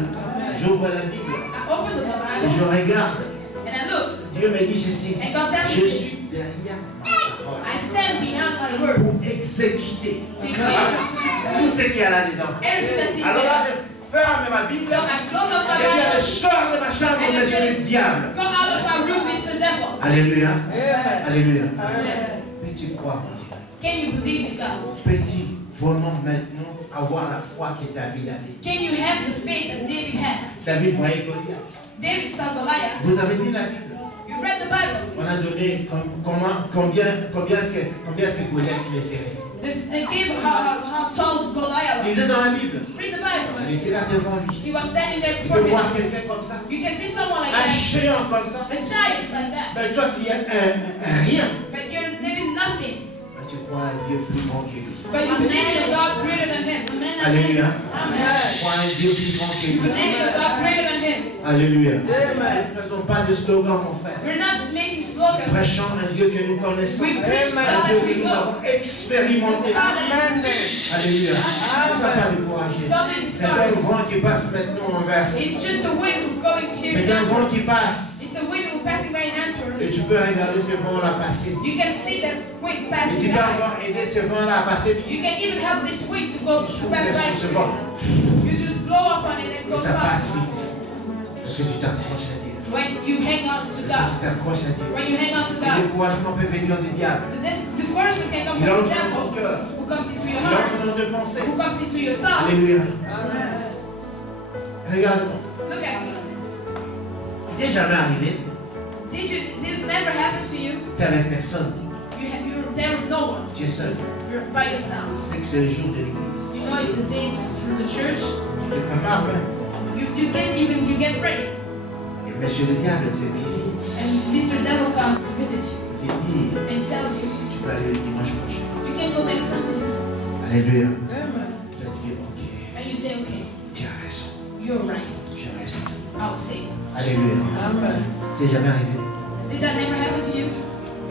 j'ouvre la Bible I open the et Bible je regarde. and I look. Dieu me dit ceci. And God tells Je me this. suis derrière ma parole I stand behind my word. pour exécuter To tout ce qu'il y a là-dedans. everything that He Alors là, says. je ferme ma Bible. So I close up my Et bien, je Bible. sors de ma chambre, And monsieur le diable. Go out of my room, Mr. Devil. Alléluia. Amen. Alléluia. Amen. Peux-tu croire en Dieu? Can you believe in God? Peux-tu vraiment maintenant avoir la foi que David avait? Can you have the faith that David had? David voyait Goliath. David saw Goliath. Vous avez lu la Bible? You read the Bible. On a donné combien est-ce que Goliath il est serré? They gave how tall Goliath was. Lisez dans la Bible. Read the Bible. Il était là devant lui. He was standing there Tu before peux voir him. quelqu'un comme ça. You can see someone like Un that. géant comme ça. A giant like that. Mais toi, tu es un rien. But you're maybe nothing. Mais tu crois à Dieu plus grand que lui. But you believe in a God greater than him. Alléluia. Amen. Tu crois à un Dieu plus grand que You lui. believe in a God greater than him. Alléluia. Amen. Ne faisons pas de slogan, mon frère. We're not making slogans. Prêchons un Dieu que nous connaissons. We preach Un God Dieu that que we nous know. avons expérimenté. Amen. Alléluia. Ne sois pas découragé. Don't be C'est un discouraged. vent qui passe maintenant en verse. It's just a wind who's going here C'est un and vent there. qui passe. It's a wind who's passing by in Antwerp. Et tu peux regarder ce vent-là passer. You can see that wind Et passing tu peux by. encore aider ce vent-là à passer. You can even help this wind to go Tu to souffles pass by. sur ce vent. You just blow up on it and Et go ça passe fast. vite. Parce que tu t'accroches à Dieu. When you hang on to Parce que God. tu t'accroches à Dieu. When you hang on to Le God. découragement peut venir du diable. The discouragement can come Il from entre the dans ton devil cœur. who comes into your Il heart, entre dans tes pensées. who comes into your thoughts. Alléluia. Amen. Regarde-moi. Look at me. Il n'est jamais arrivé. Did it never happen to you? Tu n'es avec personne. You're there with no one. Tu es seul. You're by yourself. C'est que c'est le jour de l'église. You know it's a day through the church. Tu te prépares même. You get ready. Et monsieur le diable te visite. And Mr. Devil comes to visit you Il te dit, and tells you tu peux aller le dimanche prochain. you can go next Sunday. Alléluia. Amen. Tu vas dire, ok, And you say, okay, tu as raison. you're right. Je reste. I'll stay. Alléluia. Amen. C'est jamais arrivé. Did that never happen to you?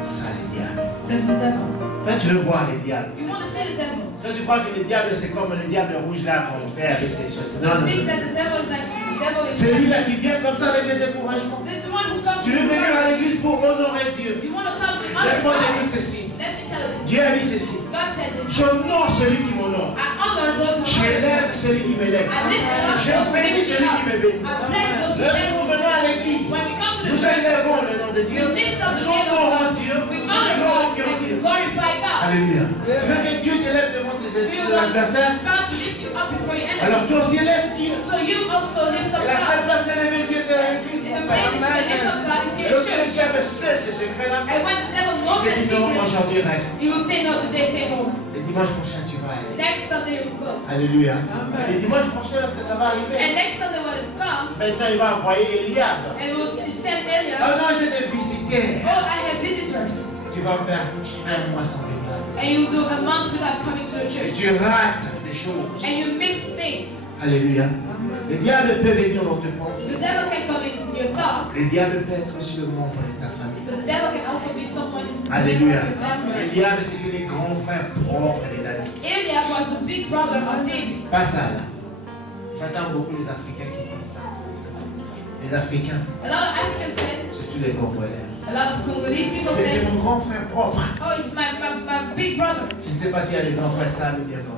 Ça, le diable. That's the devil. Quand tu veux voir le diable. You want to say the devil. Quand tu crois que le diable, c'est comme le diable rouge là qu'on fait avec des choses. Non, non, Think non. that the devil is like the devil is. C'est lui là qui vient comme ça avec les découragements. This is the one who comes Tu to veux venir à l'église pour honorer Dieu. You want to come to honor Laisse-moi te God. dire ceci. Let me tell you. Dieu a dit ceci. God said this. J'honore celui qui m'honore. I honor those who honor. J'élève celui qui m'élève. I lift up Je those who bénis lift celui me qui up. me bénit. I bless those who Lorsque bless nous me. venons à l'église, When we come to the nous church, élèvons le nom de Dieu. we lift up Nous the name of honorons God. Dieu. We Nous honor God glorifions and we Dieu. glorify God. Alléluia. Tu veux que Dieu t'élève devant Do tes you want adversaires? God to lift you up before your Alors enemies? toi aussi élève Dieu. So you also lift up Et la seule God. place d'élever Dieu, c'est à l'église. And the place is to lift up God is Et here in lorsque le church. diable sait ces secrets-là, And when the devil knows il that dit non, secret, aujourd'hui reste. he will say, no, today stay home. Le dimanche prochain, tu vas aller. Next Sunday you go. Alléluia. Amen. Et le dimanche prochain, lorsque ça va arriver, And next Sunday when it comes, maintenant il va envoyer Eliab. and we'll send Oh Eliab. non, j'ai des visiteurs. Oh, I have visitors. Tu vas faire un mois sans venir. And you do a month without coming to the Et church. tu rates des choses. And you miss things. Alléluia. Le diable peut venir dans tes pensées. The devil can come in your thought, Le diable peut être aussi le membre de ta famille. but the devil can also be someone in Alléluia. your family. Le diable, c'est les grands frères propres de David. Eliab was the big brother of David. Pas ça là. J'attends beaucoup les Africains qui disent ça. Les Africains, A lot of Africans say, surtout les Congolais. a lot of Congolese people C'est say, mon grand frère propre. oh, it's my big brother. Je ne sais pas s'il y a des grands frères sales ou bien non.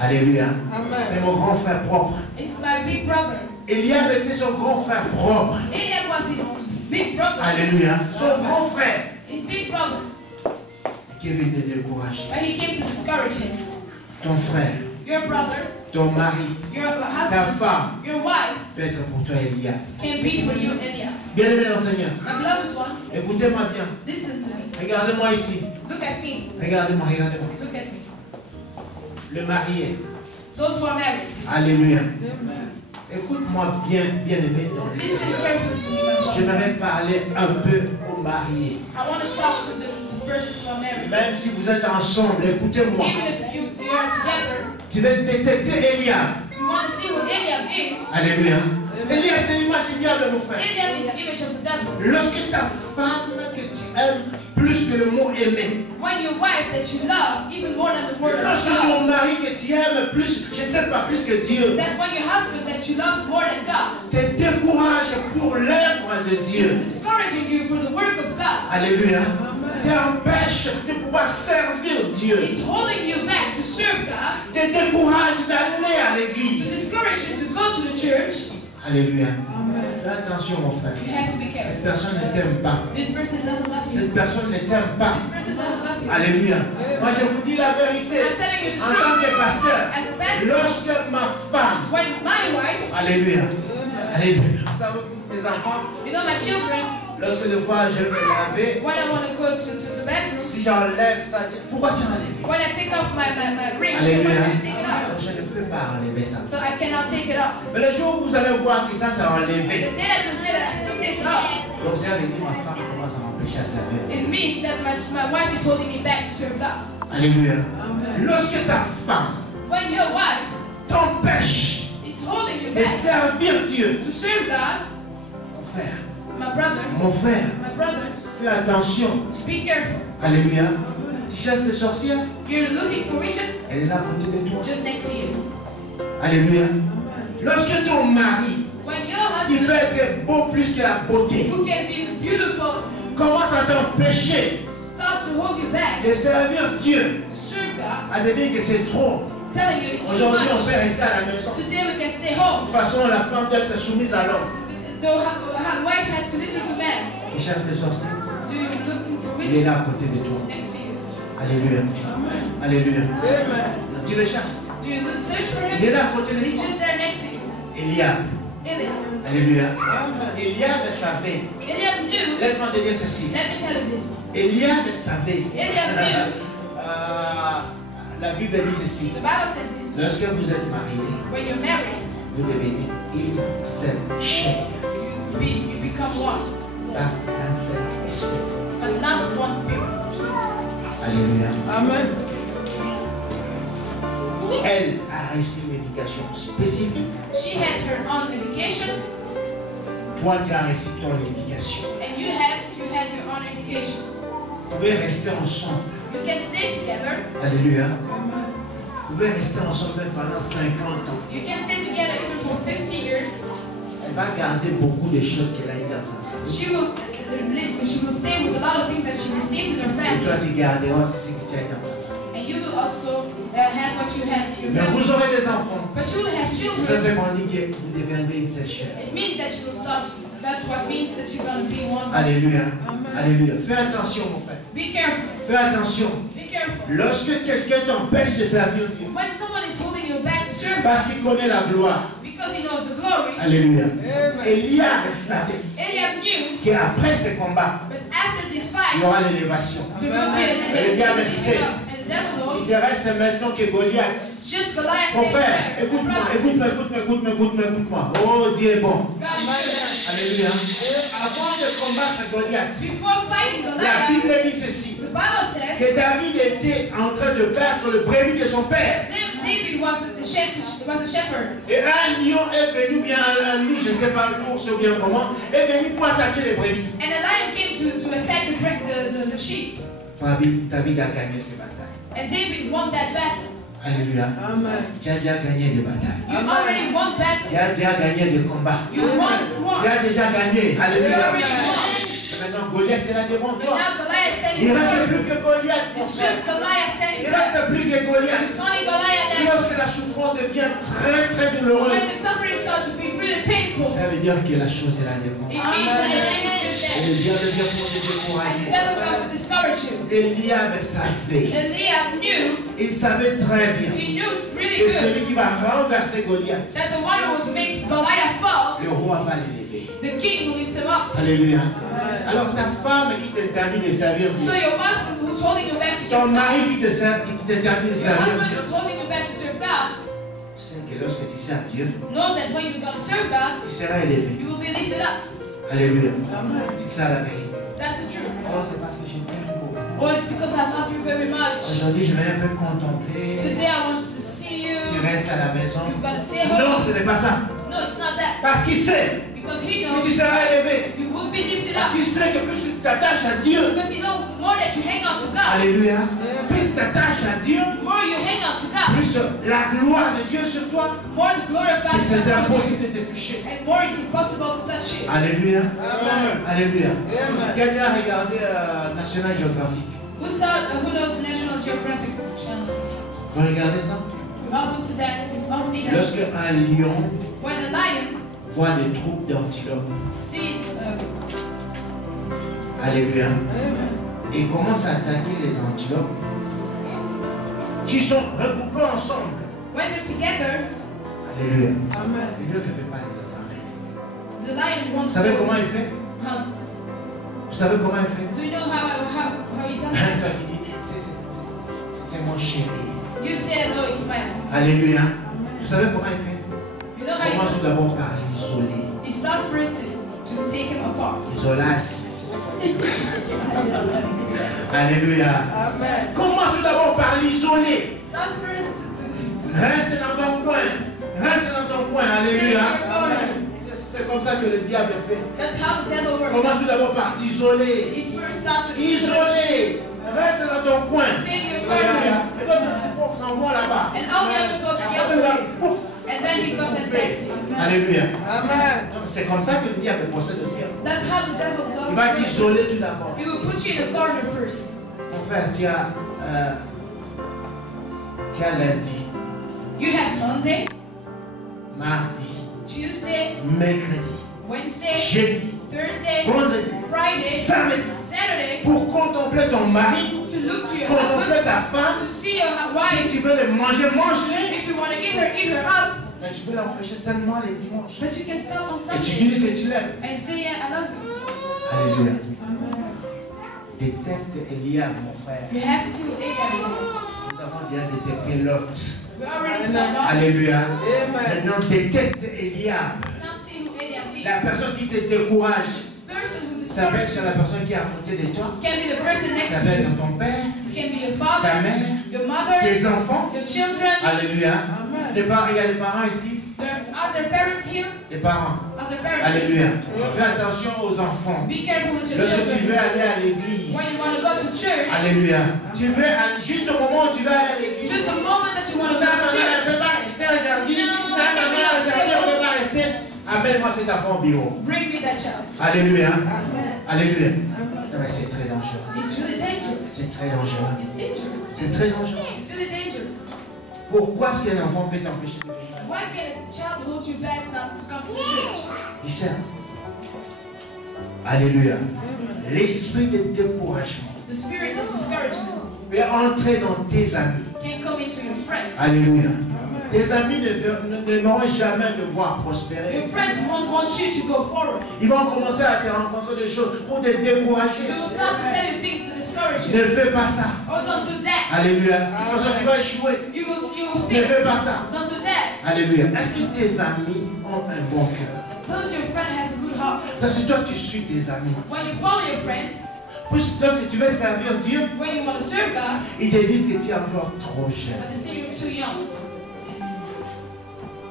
Alléluia. Amen. C'est mon grand frère propre. It's my big brother. Eliab était son grand frère propre. Eliab was his big brother. Alléluia. Son grand frère His big brother. qui est venu te décourager. But he came to discourage him. Ton frère, Your brother, ton mari, your ta husband, femme your wife peut être pour toi Eliab. can be for you Eliab. Bien-aimé dans le Seigneur, My beloved one, écoutez-moi bien. listen to me. Regardez-moi ici. Look at me. Regardez-moi, regardez-moi. Look at me. Le marié. Those who are married. Alléluia. Écoute-moi bien, bien-aimé dans le Listen Seigneur. carefully to me, my beloved. J'aimerais parler un peu aux mariés. I want to talk to the persons who are married. Même si vous êtes ensemble, écoutez-moi. Even if you are together, Tu vas détecter Eliab. you want to see who Eliab is. Alléluia. Eliab, c'est l'image du diable, mon frère. Eliab is the image of the devil. Lorsque ta femme que tu aimes plus que le mot aimer, When your wife that you love, even more than the word of lorsque God, ton mari que tu aimes plus, je ne sais pas, plus que Dieu, that when your husband that you love more than God, te décourage pour l'œuvre de Dieu. discouraging you for the work of God, Alléluia. T'empêche de pouvoir servir Dieu. is holding you back to serve God, Te décourage d'aller à to l'église. discourage you to go to the church. Alléluia. Fais attention, mon frère. You have to be Cette careful. personne ne t'aime pas. This person doesn't love you. Cette personne ne t'aime pas. This person doesn't love you. Alléluia. Moi, je vous dis la vérité. I'm telling you the En tant que truth. pasteur, As a pastor, lorsque ma femme, when my wife, alléluia, alléluia, vous savez, mes enfants, you know my children, lorsque des fois je vais me laver, when I want to go to the bedroom, si j'enlève ça, pourquoi tu as enlevé? when I take off my ring, Alléluia. I take it off. Je ne peux pas enlever ça. So I cannot take it off. Mais le jour où vous allez voir que ça c'est The enlevé, day that you say that I took this off, donc si elle dit ma femme commence à m'empêcher à servir. it means that my wife is holding me back to serve God. Alléluia. Lorsque ta femme When your wife t'empêche is holding you de back servir Dieu, to serve God, mon frère, my brother, fais attention. be careful. Alléluia. Tu cherches des sorcières, You're looking for riches elle est là à côté de toi. just next to you. Alléluia. Lorsque ton mari, When your qui peut husband, être beau plus que la beauté, who can be beautiful, commence à t'empêcher start to hold you back de servir Dieu, to serve God, à te dire que c'est trop. telling you it's too Aujourd'hui, on peut much. rester à la maison. De Today we can stay home. toute façon, la femme doit être soumise à l'homme. The wife has to listen to man. Tu cherches des sorcières, Do you looking for il est riches là à côté de toi. next to you? Alléluia. Alléluia. Tu le cherches. Do you search for Il est him? là à côté de He's toi. just there next to you. Eliab. Eliab. Alléluia. Eliab savait. Eliab knew. Laisse-moi te dire ceci. Let me tell you this. Eliab savait. Eliab knew. La Bible dit ceci. The Bible says this. Lorsque vous êtes marié, When you're married, vous devenez une seule chair. you become one, Pas un seul esprit. but not one spirit. Alléluia. Amen. Elle a reçu une éducation spécifique. She had her own education, Toi, tu as reçu ton éducation. and you had your own education. Vous pouvez rester ensemble. You can stay together. Alléluia. Vous pouvez rester ensemble même pendant 50 ans. You can stay together even for 50 years. Elle va garder beaucoup de choses qu'elle a eues dans sa vie. She will stay with a lot of things that she received in her Et family, toi, tu garderas ce que tu as eu dans ta vie. and you will also have what you have in your Mais vous family. aurez des enfants. But you will have Ça, children. c'est qu'on dit que vous deviendrez une seule chair. It means that you will start. That's what means that you're going to be one. Alléluia. Alléluia. Fais attention, mon frère. Be careful. Fais attention. Be careful. Lorsque quelqu'un t'empêche de servir Dieu, When someone is holding you back to serve parce qu'il connaît la gloire. because he knows the glory, Alléluia. Amen. Eliab savait Eliab knew, qu'après ce combat, but after this il y fight, aura l'élévation. there will be an Mais le diable and sait. the devil knows. Il te reste maintenant que Goliath. It's just Goliath. Mon saying, frère, "My écoute-moi, brother, écoute-moi, écoute-moi, écoute-moi, écoute-moi. Oh, Dieu est bon. God is Alléluia. Avant de combattre Goliath, before fighting la Goliath, Bible dit ceci. the Bible says Que David était en train de battre le brebis de son père. David was a shepherd. Et un lion est venu, bien un loup, je ne sais pas, l'ours ou bien comment, est venu pour attaquer les brebis. And a lion came to attack and break the sheep. David a gagné cette bataille. And David won that battle. Alléluia. Amen. Tu as déjà gagné des batailles. You already won Tu battle. as déjà gagné des combats. You won. Tu as déjà gagné. You Alléluia. already won. Maintenant, Goliath est là devant But toi. now Goliath standing Il ne before reste you. plus que Goliath, mon It's frère. just Goliath standing Il ne reste plus que Goliath. It's only Goliath Et that lorsque la souffrance devient très très douloureuse, when the suffering starts to be really painful, ça veut dire que la chose est là devant. it means that the enemy is just Et le there. diable vient pour te And the décourager. devil comes to discourage you. Eliab savait. Eliab knew, Il savait très bien he knew really que good celui qui va renverser Goliath, that the one who would make Goliath fall, le roi va l'élever. the king will lift him up. Alléluia. Alors ta femme qui t'interdit de servir So Dieu, your wife who's holding you back to ton serve God, mari qui t'interdit de your servir husband Dieu, who's holding you back to serve God, tu sais que lorsque tu sers Dieu, knows that when you're going to serve God, tu seras élevé. you will be lifted up. Alléluia. C'est ça la vérité. That's the truth. Oh, c'est parce que je t'aime beaucoup. Or it's because I love you very much. Aujourd'hui, je vais un peu contempler. Today I want to see you. Tu restes à la maison. You've got to stay Non, home. ce n'est pas ça. No, it's not that. Parce qu'il sait Because he que knows tu seras élevé. you will be lifted Parce up. qu'il sait que plus tu t'attaches à Dieu, Because he knows more that you hang on to God, alléluia, plus tu t'attaches à Dieu, more you hang on to God, plus la gloire de Dieu sur toi, more the glory of God et is c'est upon you, impossible de te toucher. and more it's impossible to touch you. Alléluia. Alléluia. Amen. Qui a déjà regardé National Geographic? Who knows the National Geographic channel? Vous regardez ça? We all look to that. We all see that. Lorsque un lion When a lion voit des troupes d'antilopes, sees, alléluia, et commence à attaquer les antilopes, qui sont regroupés ensemble, when they're together, alléluia, le lion ne peut pas les attaquer. the lion wants Vous savez to comment il fait? hunt. Vous savez comment il fait? Do you know how he does Toi it? qui dis, c'est mon chéri. You said, no, it's mine. Alléluia. Vous savez comment il fait? You know Il how he commence does tout d'abord par l'isoler. it? He starts first to take him apart. Isolation. Alléluia. Amen. Commence tout d'abord par l'isoler. Start first to Reste dans ton coin. Reste dans ton coin. stay in Alléluia. your corner. C'est comme ça que le diable fait. That's how the devil works. Commence tout d'abord par t'isoler. He first starts to Isoler. Reste dans ton coin. stay in your Alléluia. corner. Et donc, tu s'en vont là-bas. And all the other goes the other way. And then he comes and takes you. Alléluia. Amen. Donc, c'est comme ça que le diable procède aussi. That's how the devil Il va does it. t'isoler tout d'abord. He will put you in the corner first. Mon frère, tu as lundi, You have Monday, mardi, Tuesday, mercredi, Wednesday, jeudi, Thursday, vendredi, Friday, samedi, Saturday, pour contempler ton mari, to look to your contempler husband, ta femme. to see your Si wife. tu veux les manger, mange-les. If you want to eat her up, Mais tu peux l'empêcher seulement les dimanches. but you can stop on Et tu Sunday dis que tu l'aimes. and say, yeah, I love you. Alléluia. Détecte Eliab, mon frère. You have to see who Ahab is. Nous avons déjà détecté Lot. We already saw that. Alléluia. Amen. Maintenant, détecte Eliab. Now see who Ahab is. La personne qui te décourage. Person who Ça peut discourages être la personne qui est à côté de toi. can be the person next Ça to peut être you. ton père, It can be your ta father, mère, your mother, tes enfants. your children. Alléluia. Amen. Il y a les parents ici. Are there parents here? Les parents. Are there parents? Alléluia. Fais attention aux enfants. Be careful with your Lorsque tu veux children. aller à l'église. When you want to go to church, Alléluia. Tu veux, juste au moment où tu vas aller à l'église. just the moment that you want to Ta go to maman ne peut church, pas rester à jardin. Ta maman ne peut pas rester. Appelle-moi cet enfant au bureau. bring me that child. Alléluia. Amen. Alléluia. Non, mais c'est très dangereux. It's really dangerous. C'est très dangereux. It's dangerous. C'est très dangereux. It's really dangerous. Pourquoi est-ce qu'un enfant peut t'empêcher de venir? Why can a child hold you back not to come to the church? Discerne. Alléluia. L'esprit de découragement The spirit of discouragement peut entrer dans tes amis. can come into your friends. Alléluia. Tes amis ne n'auront jamais de voir prospérer. Your friends won't want you to go forward. Ils vont commencer à te rencontrer des choses pour te décourager. They will start to tell you things to discourage Ne you. fais pas ça. Oh, don't do that. Alléluia. De toute façon, tu vas échouer. You will Ne fail. fais pas ça. Don't do that. Alléluia. Est-ce que tes amis ont un bon cœur? Does your friend have a good heart? Parce que toi, tu suis tes amis. When you follow your friends, Lorsque tu veux servir Dieu, when you want to serve God, ils te disent que tu es encore trop jeune. but they say you're too young.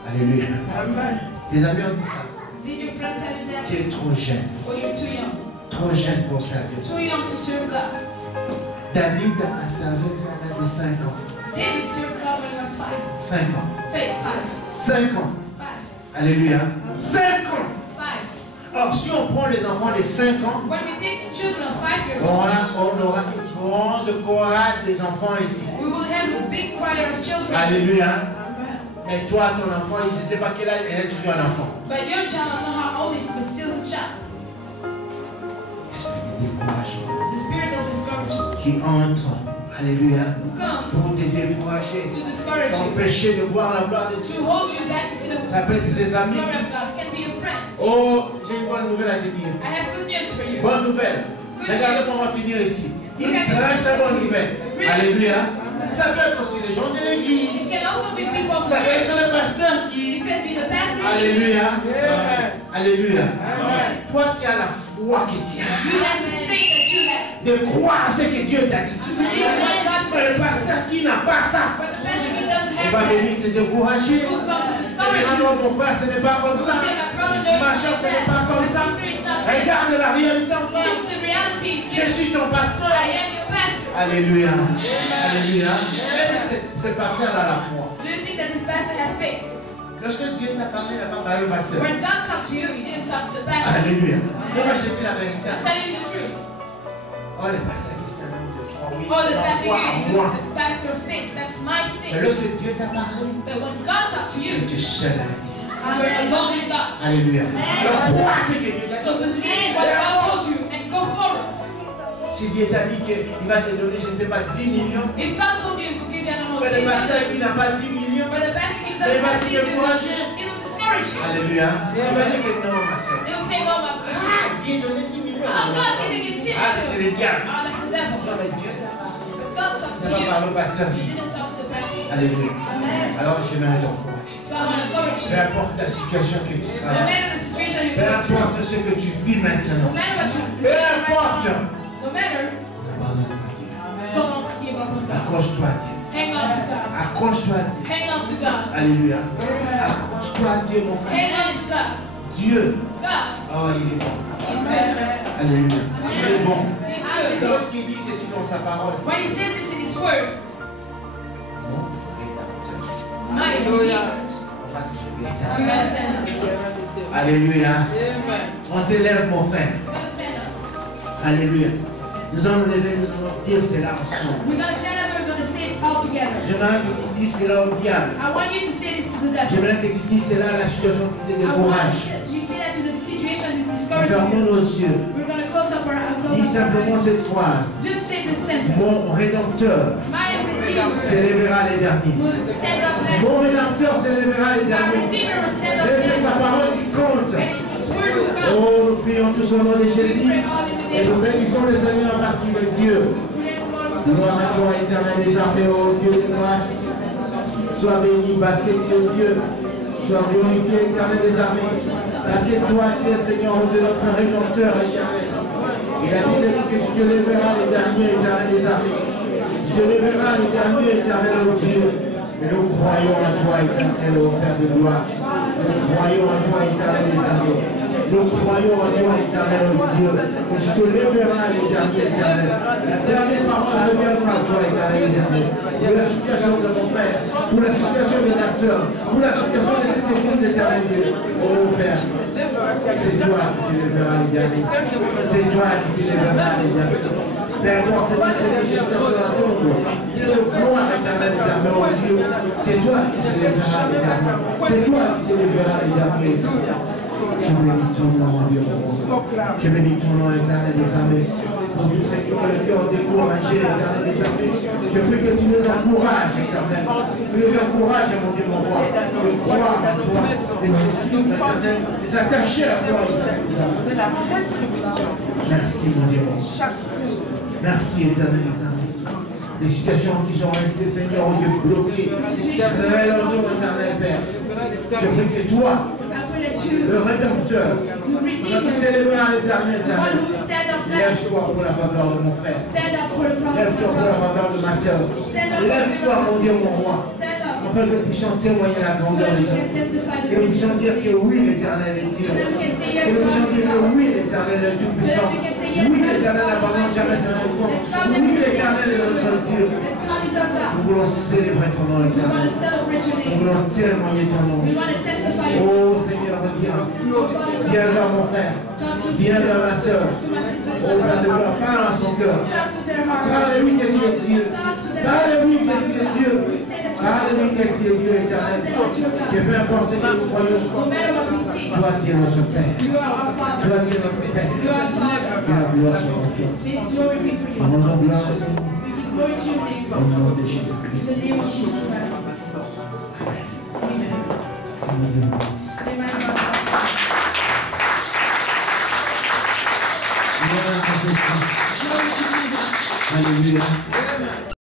Alléluia. Amen. Tes amis ont dit ça. Did your friend tell you Tu es that? trop jeune. Or you're too young? Trop jeune pour servir. Too young to serve God. David a servi pendant l'âge de 5 ans. David served God when he was 5. 5 ans. Faith, 5. 5 ans. 5. Alléluia. 5 ans. 5. Or, si on prend les enfants de 5 ans, When we take children of 5 years on old, aura une grande chorale des enfants ici. we will have a big choir of children. Alléluia. Amen. Mais toi, ton enfant, je ne sais pas quel âge, il est toujours un enfant. But your child, I don't know how old he is, but still a child. Esprit de découragement The spirit of discouragement qui entre, alléluia, comes pour te décourager, to discourage you, t'empêcher de voir la gloire de to Dieu. hold you back to see the Ça peut être tes amis. glory of God. It can be your friends. Oh, j'ai une bonne nouvelle à te dire. I have good news for you. Bonne nouvelle. Regardez comment on va finir ici. Une très bonne nouvelle. Alléluia. Ça peut être aussi les gens de It l'église. can also be people of Ça peut être church. le pasteur It qui. can be the pastor. Alléluia. Amen. Alléluia. Amen. Toi, tu as la foi qui tient. You have the faith that you have. De croire à ce que Dieu t'a dit. To believe in what God Mais le says. pasteur qui n'a pas ça, But the pastor who doesn't il have va that venir se décourager. will come to Il discourage dira you. non, mon frère, ce n'est pas comme Will ça. say, my brother, there Ma is soeur, no ce n'est pas that. comme My ça. sister is not that. Regarde la réalité en Look face. the reality. Je suis ton pasteur. I am your pastor. Alléluia. Alléluia. Est-ce que ce pasteur a la foi? Do you think that this pastor has faith? Lorsque Dieu t'a parlé, il n'a pas parlé au pasteur. When God talked to you, he didn't talk to the pastor. Alléluia. Mais moi, je te dis la vérité. I'm telling you the truth. Oh, le pasteur qui c'est un homme de foi. Oui, Oh, the c'est pastor foi here en is moi. the pastor of faith. That's my Mais faith. lorsque Dieu t'a parlé, But when God talked to tu you, es seul à la dire. we're alone with God. Alléluia. Alors, crois ce que Dieu t'a dit. So believe what God told you and go forward. Si Dieu t'a dit qu'il va te donner, je ne sais pas, 10 millions, If God told you he could give you, I don't know, mais le 10 pasteur million, qui n'a pas 10 millions, but the pastor is il not va te going to décourager. he will discourage you. Alléluia. Il va dire que non, ma soeur. He'll say, no, my sister. Ah, Dieu donné 10 millions. Oh, God giving it to you. Ah, ça, c'est le diable. Oh, that's the devil. Non, mais Dieu t'a parlé. But God talked Tu to vas you. parler au pasteur. He didn't talk to the pastor. Alléluia. Alors, je vais t'encourager. So I want to encourage Peu you. importe la situation que tu No traverses, matter the situation peu you're going through, importe ce que tu vis no maintenant, matter what you're peu doing right importe, now, no matter, n'abandonne pas Dieu. don't give up on God. Accroche-toi à Dieu. Hang on to God. Accroche-toi à Dieu. Hang on to God. Alléluia. Accroche-toi à Dieu, mon frère. Hang on to God. Dieu, God oh, il est bon. is good. Alléluia. Il est bon. He's good. Lorsqu'il dit ceci dans sa parole, When he says this in his word, mon rédempteur. my Hallelujah. redeemer. On va se lever. We're going to stand up. Alléluia. Amen. On s'élève, mon frère. We're going to stand up. Alléluia. Nous allons lever, nous allons dire cela ensemble. We're going to stand up and we're going to say it all together. J'aimerais que tu dises cela au diable. I want you to say this to the devil. J'aimerais que tu dises cela à la situation qui te I want décourage. you to say that to the situation that discourages Fermons you. nos yeux. We're going to close up our Dis simplement eyes. cette phrase. Just say this sentence. Mon rédempteur My redeemer s'élèvera les derniers. will stand up next. Mon rédempteur s'élèvera les My derniers. redeemer will stand up C'est sa next. parole qui compte. And it's his word will come. Oh, nous prions tous au nom de We Jésus. pray all in the Et name nous of Jesus. bénissons le Seigneur parce qu'il est Dieu. Praise the Lord. Gloire à toi, éternel des armées, ô Dieu de grâce. Sois béni parce que tu es Dieu. Sois glorifié, éternel des armées. Parce que toi, tu es Seigneur, ô Dieu, notre rédempteur éternel. Il a dit que tu te lèveras les derniers, éternel des armées. Tu te lèveras les derniers, éternel, ô Dieu. Et nous croyons à toi, éternel, ô Père de gloire. Nous croyons à toi, éternel des armées. Nous croyons à toi, éternel, ô Dieu, que tu te lèveras les derniers, éternel. La dernière parole reviendra à toi, éternel, les armées. Pour la situation de mon frère, pour la situation de ma soeur, pour la situation de cette église, éternel Dieu. Oh Père, c'est toi qui te lèveras les derniers. C'est toi qui te lèveras les derniers. Peu importe cette gestion de la tombe, Dieu de gloire, éternel, les armées, oh Dieu. C'est toi qui te lèveras les derniers. C'est toi qui te lèveras les derniers. Je bénis ton nom, mon Dieu. Je bénis ton nom, éternel des armées. Pour tous ceux qui ont le cœur découragé, éternel des armées. Je prie que tu les encourages, éternel. Tu les encourages, mon Dieu, mon roi. De croire en toi, de te suivre, éternel. De s'attacher à toi, éternel des armées. Merci, mon Dieu, mon roi. Merci, éternel des armées. Les situations qui sont restées, Seigneur, au Dieu, bloquées. Révèle leur nom, éternel Père. Je prie que toi, I pray that you le rédempteur, will receive notre him. célébrer les derniers The one éternels. who will stand up next. Lève-toi pour la faveur de mon frère. Stand up for the problem. Lève-toi pour la faveur de ma soeur. Lève-toi, mon Dieu, mon roi. Stand up Afin que nous puissions témoigner la so grandeur that de we can Dieu. testify the Que nous puissions dire que oui, l'éternel est Dieu. so that we can say yes, Que nous God puissions is dire que God. oui, l'éternel est tout puissant. Oui, l'éternel n'abandonne jamais ses enfants. Oui, l'éternel est notre Dieu. That God is our God. Nous voulons célébrer ton nom We want éternel. to celebrate your Nous name. voulons témoigner ton nom. We want to testify your Oh Seigneur, viens. Viens vers mon frère. Viens vers ma soeur. Oh, Père de gloire, parle à son cœur. Parle-lui que tu es Dieu. Parle-lui que tu es Dieu. Parle-lui que tu es Dieu éternel. Que peu importe ce que nous croyons, toi tu es notre Père. Toi tu es notre Père. Que la gloire soit pour toi. Rendons gloire à toi. Au nom de Jésus-Christ. Alléluia.